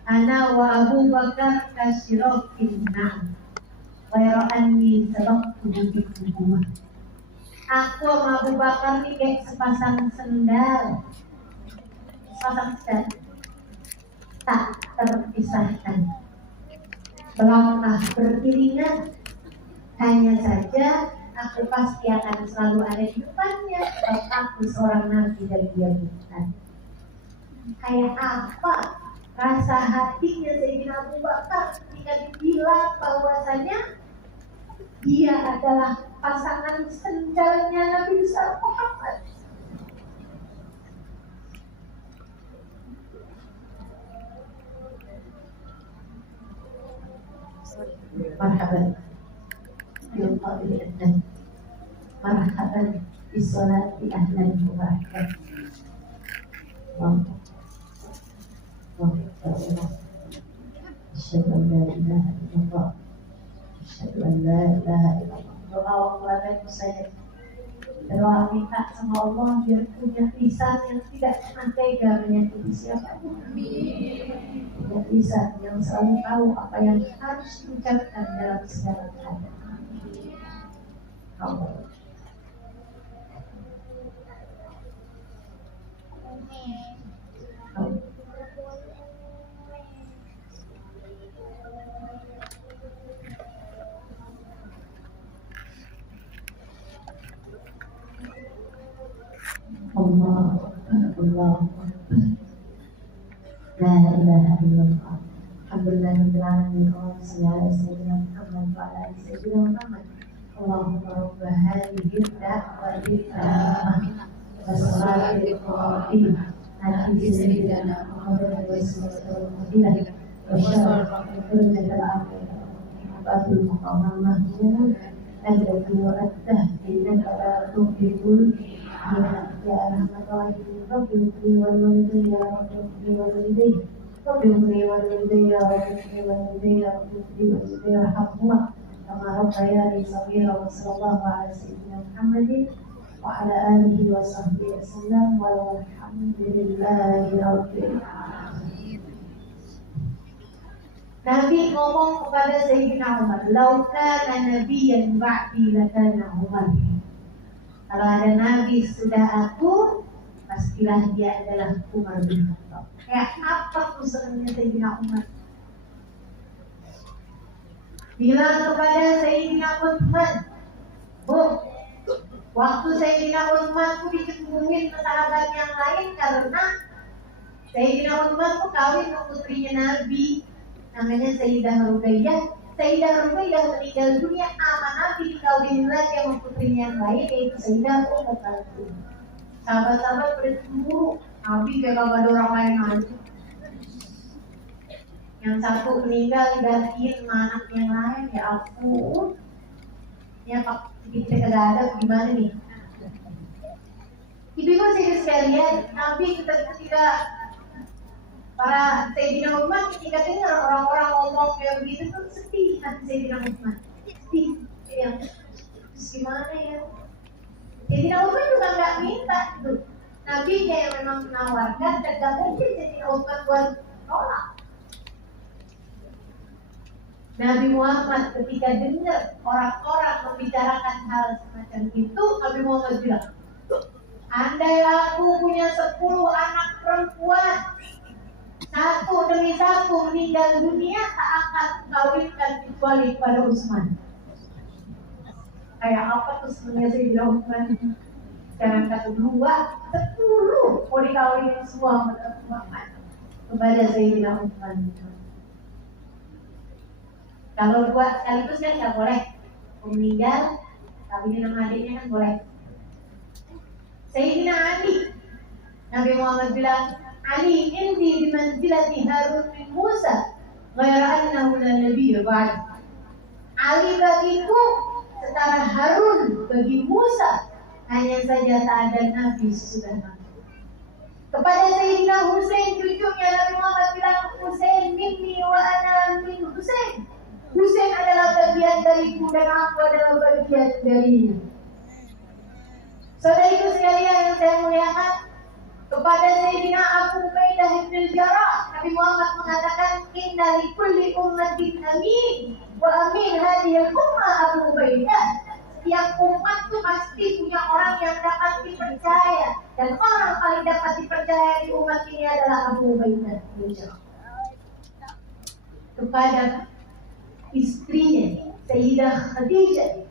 Ana wa Abu Bakar kasyirakin na'am Wairo anni sabaktu bikubuh. Aku sama Abu Bakar ini kayak sepasang sendal. Tak terpisahkan, melangkah beriringan. Hanya saja aku pasti akan selalu ada di depannya, sebab aku seorang nabi dan dia bukan. Kayak apa rasa hatinya Sayyidina Abu Bakar ketika dibilang bahwasanya dia adalah pasangan sendalnya Nabi besar Muhammad. Marhaban bil qadri, marhaban bis salati ahlan mubarakat. Asyhadu an la ilaha illallah. Asyhadu an la ilaha illallah. Doa kepada saya. Doa minta sama Allah biar punya lisan yang tidak pernah tega menyakiti siapapun. Punya lisan yang selalu tahu apa yang harus diucapkan dalam segala keadaan. Allah. Allah, Allah, la ilaha illallah. Alhamdulillahirrahmanirrahim. Allahumma rabb hadhihi ad-da'wati at-tammah was-salati al-qa'imah ati sayyidina Muhammad wa sallallahu wa sallam Abdul Muhammad Mahmud alladhi wa'adtah innaka la tuhibbul ya rahmatullahi wa barakatuh wa walidayya wa walidayya وبالغني والوالدي وبالغني والوالدي وبالغني والوالدي وارحمهما كما ربياني صغيرا. وصلى الله على سيدنا محمد وعلى آله وصحبه وسلم والحمد لله رب العالمين. Nabi ngomong kepada Sayyidina Umar, "Lau kana nabiyyan ba'di lakana Umar." Kalau ada nabi sudah aku, pastilah dia adalah Umar bin Khattab. Kayak apa usulnya Sayyidina Umar? Bilang kepada Sayyidina Utsman, "Bu, waktu Sayyidina Utsman tuh dicemburuin ke sahabat yang lain karena Sayyidina Utsman tuh kawin sama putrinya Nabi, namanya Sayyidah Ruqayyah. Sayyidah Ruqayyah meninggal dunia, sama Nabi dikawinin lagi sama putrinya yang lain, yaitu Sayyidah Ummu Kalsum. Sahabat-sahabat pada cemburu, Nabi kayak gak ada orang lain aja. Yang satu meninggal digantiin sama anak yang lain, ya ampun. Ya Pak, kita kagak ada, gimana nih? Ibu-ibu sekalian, Nabi ketika para Sayyidina Utsman ketika dengar orang-orang ngomong kayak begitu tuh sedih hati Sayyidina Utsman. Sedih, ya. Terus gimana ya? Sayyidina Utsman juga nggak minta tuh. Nabi yang memang menawarkan dan gak mungkin Sayyidina Utsman buat nolak. Nabi Muhammad ketika dengar orang-orang membicarakan hal semacam itu, Nabi Muhammad bilang, andai aku punya 10 anak perempuan, satu demi satu meninggal dunia, tak akan kawinkan kecuali pada Utsman. Kayak apa tuh sebenarnya Sayyidina Utsman? Jangan kata 2, 10 mau dikawinin semua kepada Sayyidina Utsman. Kalau 2 sekaligus kan nggak boleh. Meninggal, kawinin sama adiknya kan boleh. Sayyidina Ali, Nabi Muhammad bilang, Ali indi bimanzilati Harun bin Musa, ghaira annahu la nabiyya ba'd. Ali bagiku setara Harun bagi Musa, hanya saja tak ada nabi sesudah Nabi. Kepada Sayyidina Husain, cucunya Nabi Muhammad bilang, Husain minni wa ana min Husain. Husain adalah bagian dariku dan aku adalah bagian darinya. Saudariku sekalian yang saya muliakan, kepada Sayyidina Abu Ubaidah bin Jarrah, Nabi Muhammad mengatakan, inna li kulli ummatin amin wa amin hadhihi al-ummah Abu Ubaidah. Setiap umat itu pasti punya orang yang dapat dipercaya, dan orang paling dapat dipercaya di umat ini adalah Abu Ubaidah bin Jarrah. Kepada istrinya Sayyidah Khadijah,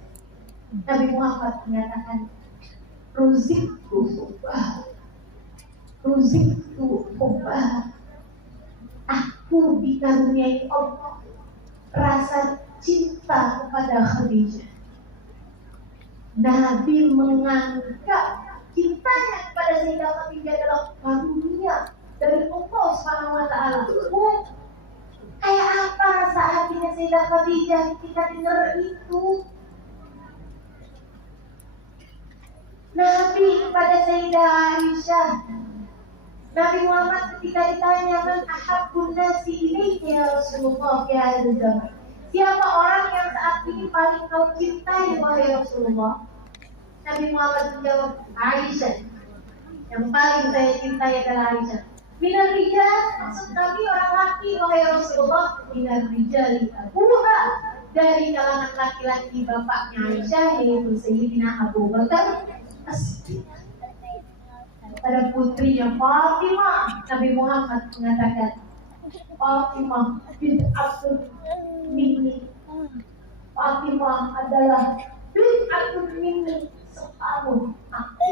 Nabi Muhammad mengatakan, Ruziktu hubbah. Aku dikaruniai Allah rasa cinta kepada Khadijah. Nabi menganggap cintanya kepada Sayyidah Khadijah adalah karunia dari Allah Subhanahu wa taala. Kayak apa rasa hatinya Sayyidah Khadijah ketika dengar itu? Nabi kepada Sayyidah Aisyah, Nabi Muhammad ketika ditanya, man ahabbun nasi ilaika ya Rasulullah fi hadzal zaman. Siapa orang yang saat ini paling kau cintai wahai Rasulullah? Nabi Muhammad menjawab, Aisyah. Yang paling saya cintai adalah Aisyah. Minal rijal, maksud Nabi orang laki wahai Rasulullah. Minal rijal abuha, dari kalangan laki-laki bapaknya Aisyah, yaitu Sayyidina Abu Bakar As-Siddiq. Pada putrinya Fatimah, Nabi Muhammad mengatakan, Fatimah bid'atun minni. Fatimah adalah bid'atun minni, separuh aku.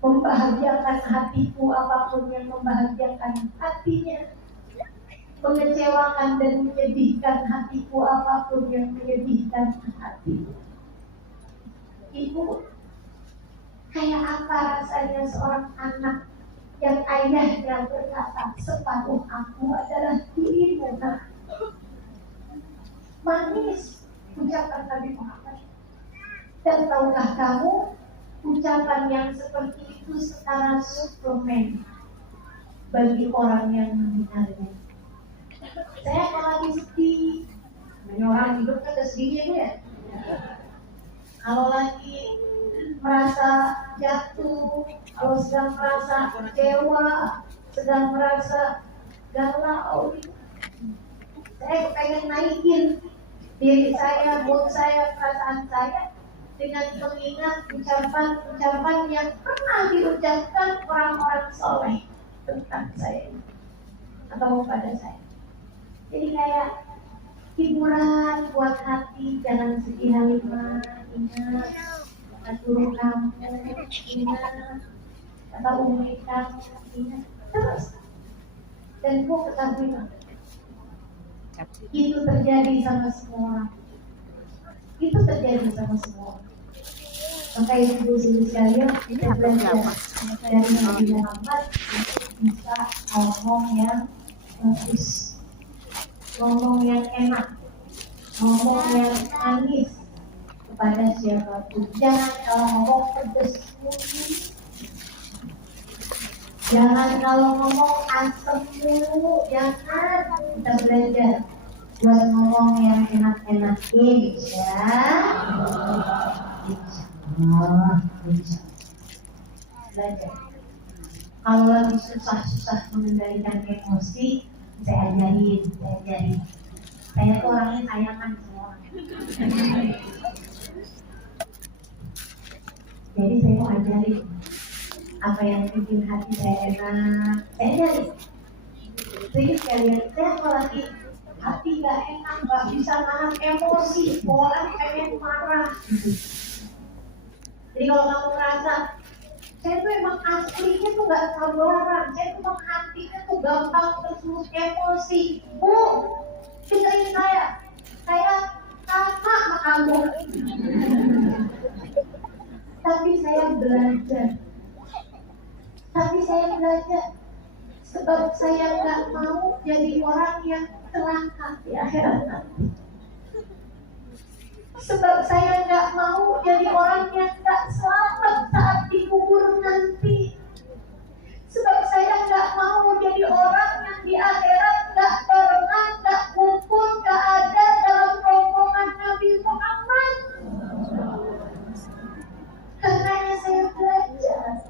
Membahagiakan hatiku apapun yang membahagiakan hatinya, mengecewakan dan menyedihkan hatiku apapun yang menyedihkan hatiku. Ibu, kayak apa rasanya seorang anak yang ayahnya berkata, separuh aku adalah dirimu, nak. Manis ucapan Nabi Muhammad. Dan tahukah kamu, ucapan yang seperti itu setara suplemen bagi orang yang mendengarnya. Saya kalau lagi sedih, orang hidup kan sedihnya itu ya. Kalau lagi merasa jatuh, kalau sedang merasa kecewa, sedang merasa galau, saya pengen naikin diri saya, mood saya, perasaan saya dengan mengingat ucapan-ucapan yang pernah diucapkan orang-orang soleh tentang saya atau pada saya. Jadi kayak hiburan buat hati, jangan sedih Halimah, ingat kata guru kamu, ingat kata umur kamu, ingat terus. Dan kok ketahui itu terjadi sama semua orang. Itu terjadi sama semua orang. Maka ibu-ibu sekalian, kita belajar dari Nabi Muhammad bisa ngomong yang bagus, ngomong yang enak, ngomong yang manis kepada siapapun. Jangan kalau ngomong pedes mulu, jangan kalau ngomong asem mulu, jangan. Kita belajar buat ngomong yang enak-enakin, ya. Belajar. Kalau lagi susah-susah mengendalikan emosi, saya ajarin. Saya tuh orangnya sayangan semua orang. Jadi saya mau ajarin apa yang bikin hati saya enak, saya ajarin. Jadi sekalian, saya kalau lagi hati gak enak, gak bisa nahan emosi, orang pengen marah gitu. Jadi kalau kamu merasa saya tuh emang aslinya tuh gak sabaran, saya tuh emang hatinya tuh gampang tersulut emosi, Bu, dengerin saya sama sama kamu. Tapi saya belajar sebab saya gak mau jadi orang yang celaka di akhirat nanti. Sebab saya gak mau jadi orang yang gak selamat saat dikubur nanti. Sebab saya gak mau jadi orang yang di akhirat gak barengan, gak kumpul, gak ada dalam rombongan Nabi Muhammad. Karenanya saya belajar.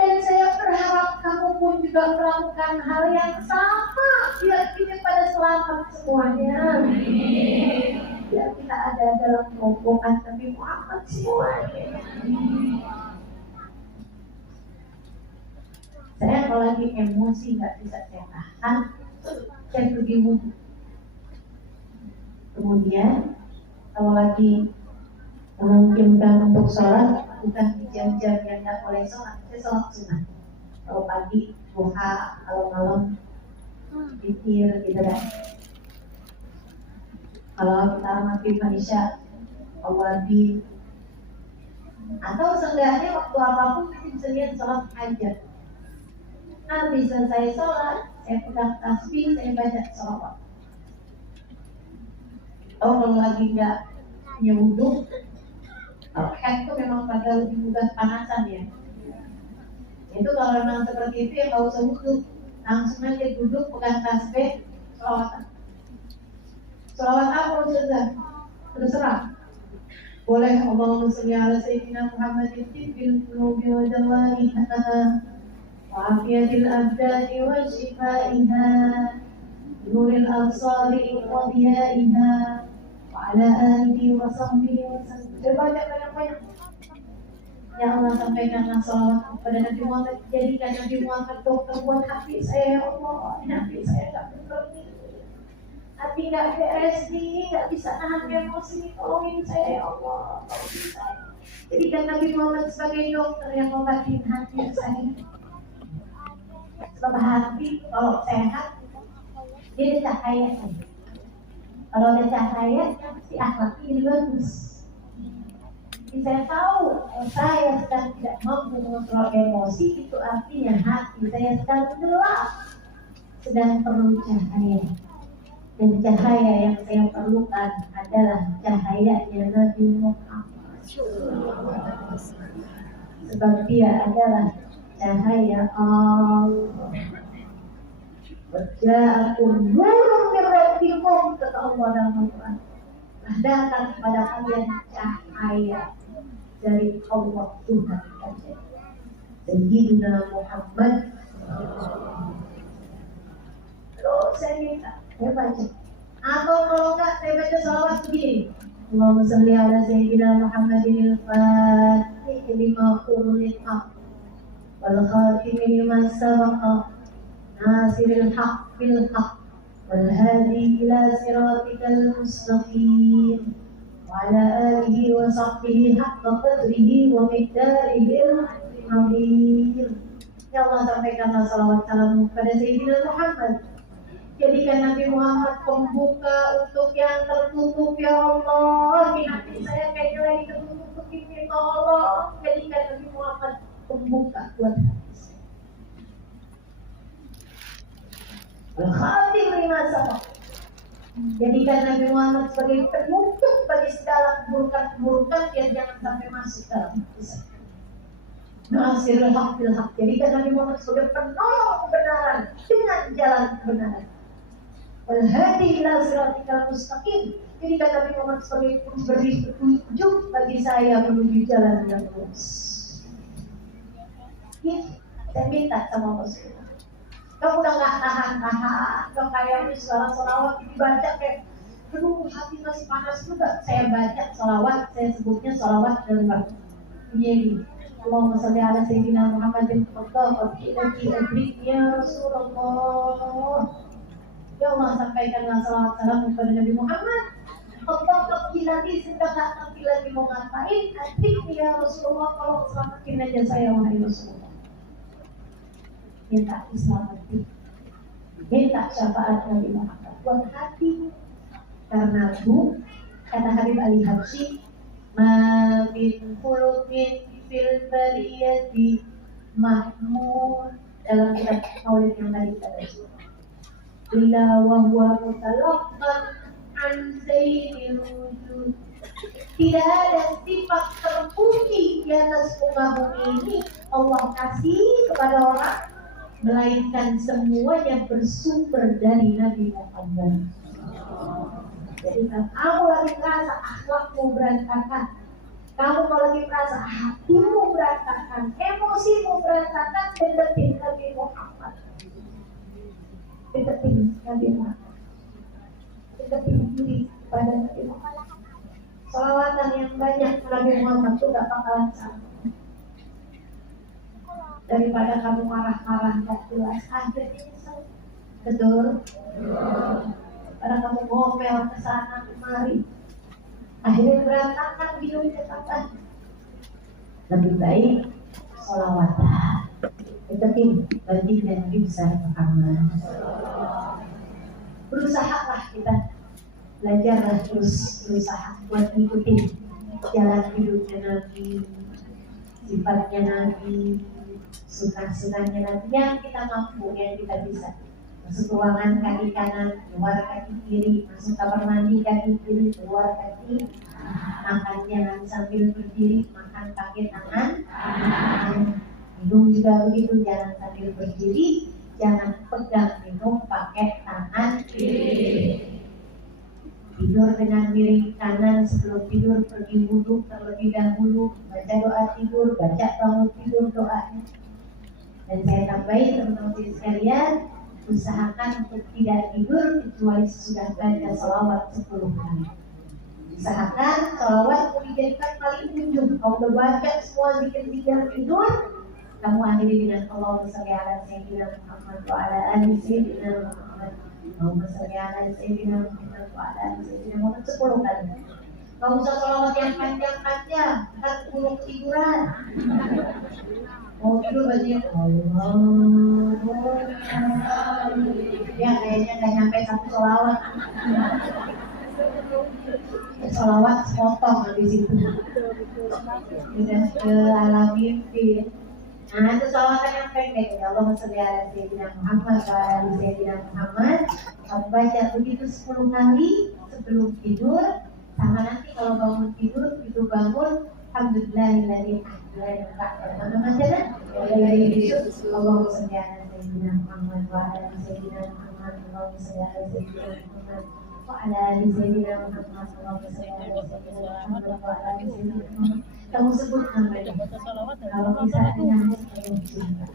Dan saya berharap kamu pun juga melakukan hal yang sama, biar kita pada selamat semuanya. Biar kita ada dalam rombongan Nabi Muhammad semuanya. Saya kalau lagi emosi nggak bisa saya tahan, saya pergi wudhu. Kemudian kalau lagi memungkinkan untuk sholat, bukan di jam-jam yang nggak boleh sholat, saya sholat sunnah. Kalau pagi, duha, kalau malam, zikir, gitu kan. Kalau kita maghrib Isya, awalbi, atau seenggaknya waktu apapun kita bisa lihat sholat hajat. Habis selesai sholat, saya pegang tasbih, saya baca sholawat. Oh, kalau lagi nggak punya wudhu, kalau head itu memang pada lebih mudah panasan ya. Itu kalau memang seperti itu ya nggak usah wudhu, langsung aja duduk pegang tasbih, sholawatan. Sholawat apa Ustazah? Terserah. Boleh Allahumma sholli ala sayyidina Muhammadin tibbil qulubi wa dawaiha wa afiyatil abdani wa shifaiha nuril absari wa diyaiha wa ala alihi wa sahbihi wa sallam. Banyak. Ya Allah, sampaikanlah sholawat kepada Nabi Muhammad. Jadikan Nabi Muhammad dokter buat hati saya, ya Allah. Hati saya gak bener nih, hati gak beres nih, gak bisa nahan emosi. Tolongin saya, ya Allah. Tolongin saya. Jadikan Nabi Muhammad sebagai dokter yang ngobatin hati saya. Sebab hati kalau sehat, dia ada cahaya. Kalau ada cahaya, si akhlaknya jadi bagus. Jadi saya tahu saya sedang tidak mampu mengontrol emosi, itu artinya hati saya sedang gelap, sedang perlu cahaya. Dan cahaya yang saya perlukan adalah cahayanya Nabi Muhammad. Sebab dia adalah cahaya Allah. Waja'akum nurun min rabbikum, kata Allah dalam Al-Quran. Datang kepada kalian cahaya dari Allah Tuhan kalian. Sayyidina Muhammad. Lalu saya minta, saya baca. Atau kalau enggak, saya baca salawat begini. Allahumma salli ala Sayyidina Muhammadin al-Fatih lima qulil haq wal khatimi lima sabaqa nasiril haq bil haq wal hadi ila siratikal mustaqim wa ala alihi wa sahbihi haqqa qadrihi wa miqdarihil azim. Ya Allah, sampaikanlah salawat salam kepada Sayyidina Muhammad. Jadikan Nabi Muhammad pembuka untuk yang tertutup, ya Allah. Di hati saya kayaknya lagi tertutup ini, tolong jadikan Nabi Muhammad pembuka buat hati saya. Al-Khatim lima sabaq. Jadikan Nabi Muhammad sebagai penutup bagi segala keburukan-keburukan yang jangan sampai masuk dalam hati saya. Nasirul haq bil haq. Jadikan Nabi Muhammad sebagai penolong kebenaran dengan jalan kebenaran. Wal hadi ila siratikal mustaqim. Jadikan Nabi Muhammad sebagai pemberi petunjuk bagi saya menuju jalan yang lurus. Ya, saya minta sama Rasulullah. Kamu udah gak tahan-tahan, kalau kayaknya salawat dibaca kayak, aduh hati masih panas juga. Saya baca salawat, saya sebutnya salawat dan baca. Ini Allahumma salli ala Sayyidina Muhammadin Fattah Ilaki Adrik ya Rasulullah. Ya Allah, sampaikanlah salawat salam kepada Nabi Muhammad. Fattah Ilaki sedang tak nanti lagi mau ngapain. Adrik ya Rasulullah, kalau selamatin aja saya wahai Rasulullah. Minta diselamatkan, minta syafaat Nabi Muhammad buat hati. Karena Bu, kata Habib Ali Habsyi, ma min khuluqin fil bariyati mahmud, dalam kitab Maulid yang tadi kita baca. Illa wa huwa mutalaqqan an sayyidil wujud. Tidak ada sifat terpuji di atas muka bumi ini Allah kasih kepada orang, melainkan semuanya bersumber dari Nabi Muhammad. Jadi kamu lagi merasa akhlakmu berantakan, kamu kalau lagi merasa hatimu berantakan, emosimu berantakan, deketin Nabi Muhammad. Deketin Nabi Muhammad. Deketin diri pada Nabi Muhammad. Salawatan yang banyak Nabi Muhammad itu gak bakalan sama. Daripada kamu marah-marah gak jelas, akhirnya nyesel. Betul? Daripada kamu ngomel kesana kemari, akhirnya berantakan hidupnya kapan. Lebih baik sholawatan. Deketin baginda Nabi besar Muhammad. Berusahalah kita, belajarlah terus, berusaha buat ngikutin jalan hidupnya Nabi, sifatnya Nabi, sunnah-sunnahnya Nabi yang kita mampu, yang kita bisa. Masuk ruangan kaki kanan, keluar kaki kiri, masuk kamar mandi kaki kiri, keluar kaki. Makan jangan sambil berdiri, makan pakai tangan. Minum juga begitu, jangan sambil berdiri, jangan pegang minum pakai tangan kiri. Tidur dengan miring kanan, sebelum tidur pergi wudhu terlebih dahulu, baca doa tidur, baca bangun tidur doanya. Dan saya tambahin teman-teman sekalian, usahakan untuk tidak tidur kecuali sesudah baca salawat 10 kali. Usahakan salawat dijadikan paling ujung. Kalau udah baca semua zikir-zikir tidur, kamu akhiri dengan Allahumma sholli ala Sayyidina Muhammad wa ala ali Sayyidina Muhammad. Allahumma sholli ala Sayyidina Muhammad wa ala ali Sayyidina Muhammad 10 kali. Gak usah salawat yang panjang-panjang, kan buruk tiduran. Mau tidur aja Allah. Ya kayaknya gak nyampe 1 salawat. Salawat sepotong habis itu. Udah ke alam mimpi. Nah itu salawatan yang pendek. Ya Allah sholli ala Sayyidina Muhammad wa ala ali Sayyidina Muhammad. Kamu baca begitu 10 kali sebelum tidur. Sama nanti kalau bangun tidur, begitu bangun Alhamdulillahilladzi ahyana ba'da mamatana wa ilayhi nusyur. Allahumma shalli ala sayyidina Muhammad wa ala ali sayyidina Muhammad. Allahumma shalli ala sayyidina Muhammad wa ala ali sayyidina Muhammad. Allahumma shalli ala sayyidina Muhammad wa ala ali sayyidina Muhammad. Kamu sebut namanya. Kalau bisa dengan cinta.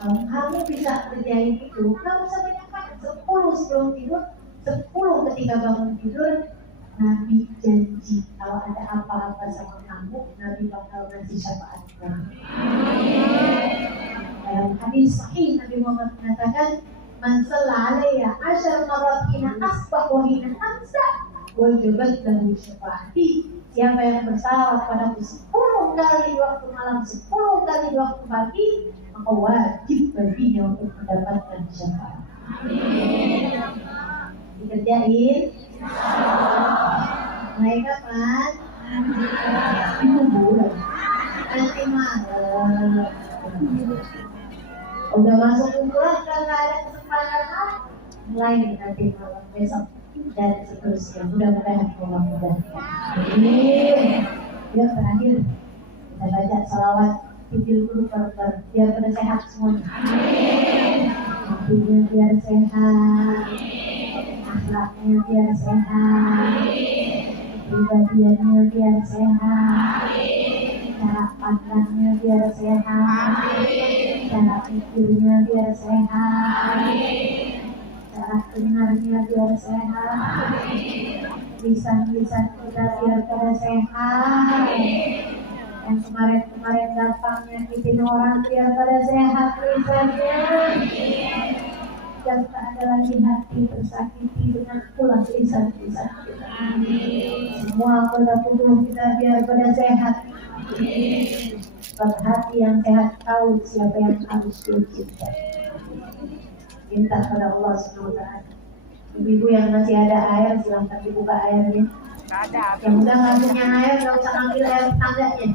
Kalau kamu bisa kerjain itu, kamu bisa banyak 10 sebelum tidur, 10 ketika bangun tidur. Nabi janji kalau ada apa-apa sama kamu, Nabi bakal ngasih syafaat kamu. Dalam hadis sahih Nabi Muhammad mengatakan, "Man shalla alayya 10 marat hina asbah wa hina amsa, wajibat lahu syafaati." Siapa yang bersalawat padaku 10 kali di waktu malam, 10 kali di waktu pagi, maka wajib baginya untuk mendapatkan syafaat. Dikerjain. Mulai kapan? Di kuburan. Nanti malam. Udah masuk kuburan kan nggak ada kesempatan kan? Mulai nanti malam besok dan seterusnya. Mudah-mudahan Allah mudah. Ya terakhir kita baca salawat tidur dulu biar pada sehat semuanya. Hatinya biar sehat. Akhlaknya biar sehat, pribadiannya biar sehat, cara pandangnya biar sehat, cara pikirnya biar sehat, cara dengarnya biar sehat, lisan-lisan kita biar pada sehat. Yang kemarin datang nyakitin orang biar pada sehat lisannya. Dan tak ada lagi hati tersakiti dengan pulang lisan-lisan kita. Semua anggota tubuh kita biar pada sehat. Sebab hati yang sehat tahu siapa yang harus dicintai. Minta pada Allah SWT. Ibu-ibu yang masih ada air silahkan dibuka airnya. Yang udah nggak punya air nggak usah ambil air tangganya.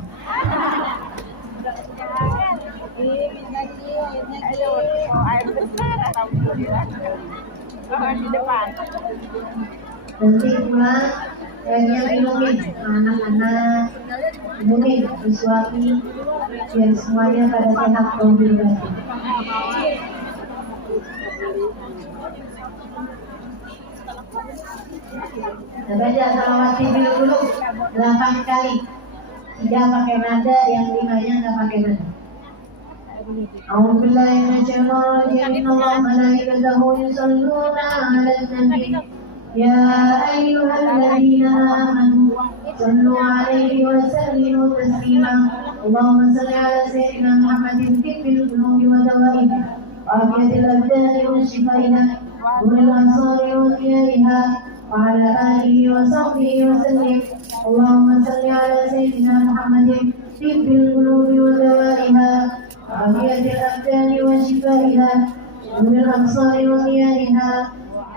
Air besar atau di depan. Nanti pulang airnya minumin anak-anak, minumin suami biar semuanya pada sehat alhamdulillah. Kita baca salawat tidur dulu 8 kali. 3 pakai nada, yang 5-nya nggak pakai nada. أعوذ بالله من الشيطان الرجيم إن الله وملائكته يصلون على النبي يا أيها الذين آمنوا صلوا عليه وسلموا تسليما اللهم صل على سيدنا محمد طب القلوب ودوائها وعافية الأبدان وشفائها نور الأبصار وثيابها وعلى آله وصحبه وسلم اللهم صل على سيدنا محمد طب القلوب ودوائها وعافية الأبدان وشفائها نور الأبصار وضيائها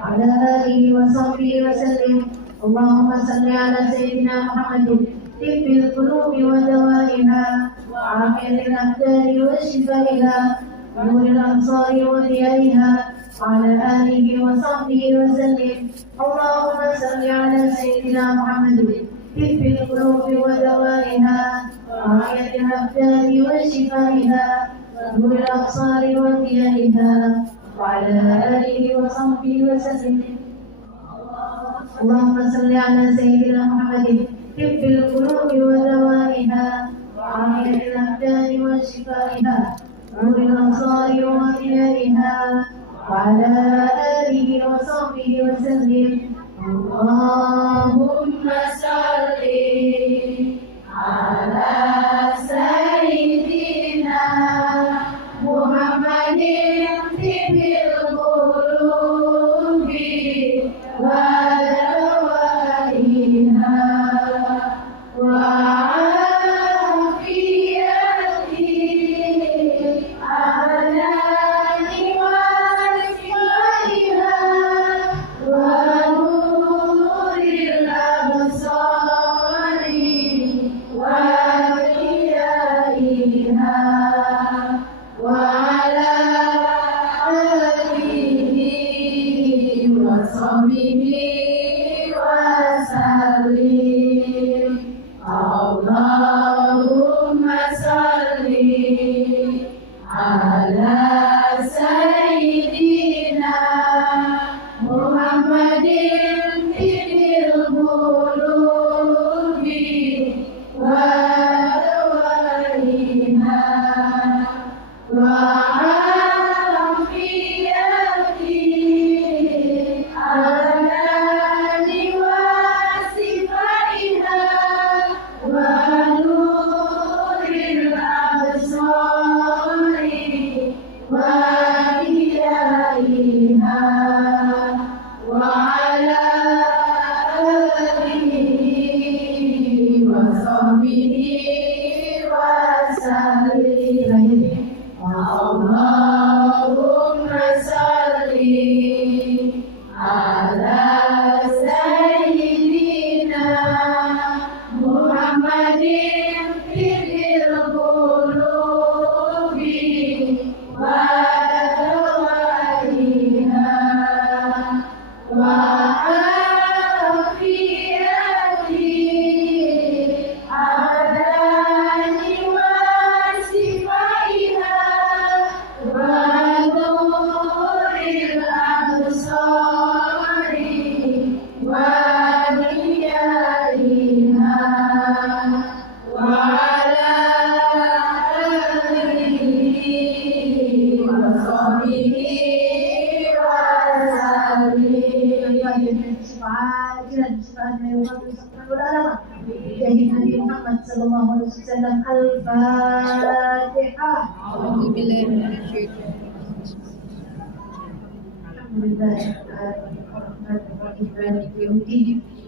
على آله وصحبه وسلم اللهم صل على سيدنا محمد طب القلوب ودوائها وعافية الأبدان وشفائها نور الأبصار وضيائها وعلى آله وصحبه وسلم اللهم صل على سيدنا محمد طب القلوب ودوائها وعافية الأبدان وشفائها نور الأبصار وضيائها وعلى آله وصحبه وسلم اللهم صل على سيدنا محمد طب القلوب ودوائها وعافية الأبدان وشفائها نور الأبصار وضيائها وعلى آله وصحبه وسلم اللهم صل على سيدنا محمد طب القلوب ودوائها وعافية الأبدان وشفائها ونور wasallam. Al-Fatihah. Alhamdulillah.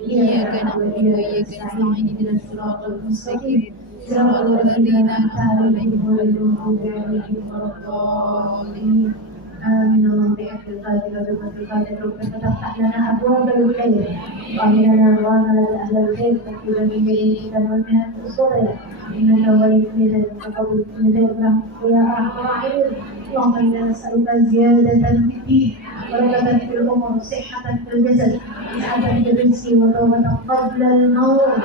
إياك نعبد وإياك نستعين اهدنا الصراط المستقيم صراط الذين أنعمت عليهم غير المغضوب عليهم ولا الضالين آمين. اللهم بحق القادر وبحق القادر ربنا فتح لنا أبواب الخير واغفر لنا وغفر أهل الخير فكل من يديك ومن الصبر إنك ولي ذلك وقبل كل ذلك يا أرحم الراحمين. اللهم إنا نسألك زيادة في الدين ورغبة في الأمور صحة في الجسد سعة في الرزق وتوبة قبل الموت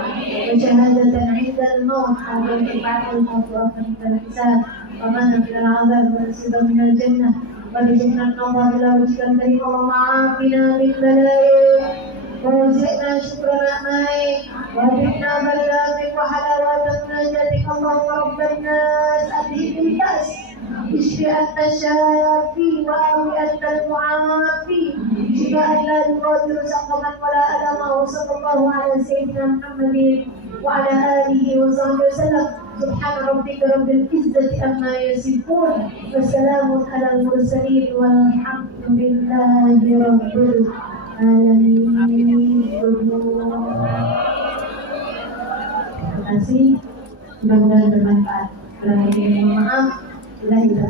وشهادة عند الموت وبين بعد الموت وأخذ الحساب ومن من العذاب ونصيبا من الجنة ورزقنا النظر إلى وجهك الكريم. اللهم عافنا من بلائك ورزقنا شكر نعمائك وارزقنا بلغاتك وحلاوة مناجاتك. اللهم رب الناس أذهب البأس اشف أنت الشافي وآوي أنت المعافي شفاء لا يغادر سقما ولا ألما. وصلى الله على سيدنا محمد وعلى آله وصحبه وسلم. سبحان ربك رب العزة عما يصفون وسلام على المرسلين والحمد لله رب العالمين. Terima kasih, mudah-mudahan bermanfaat. Kurang lebihnya mohon maaf. Bila kita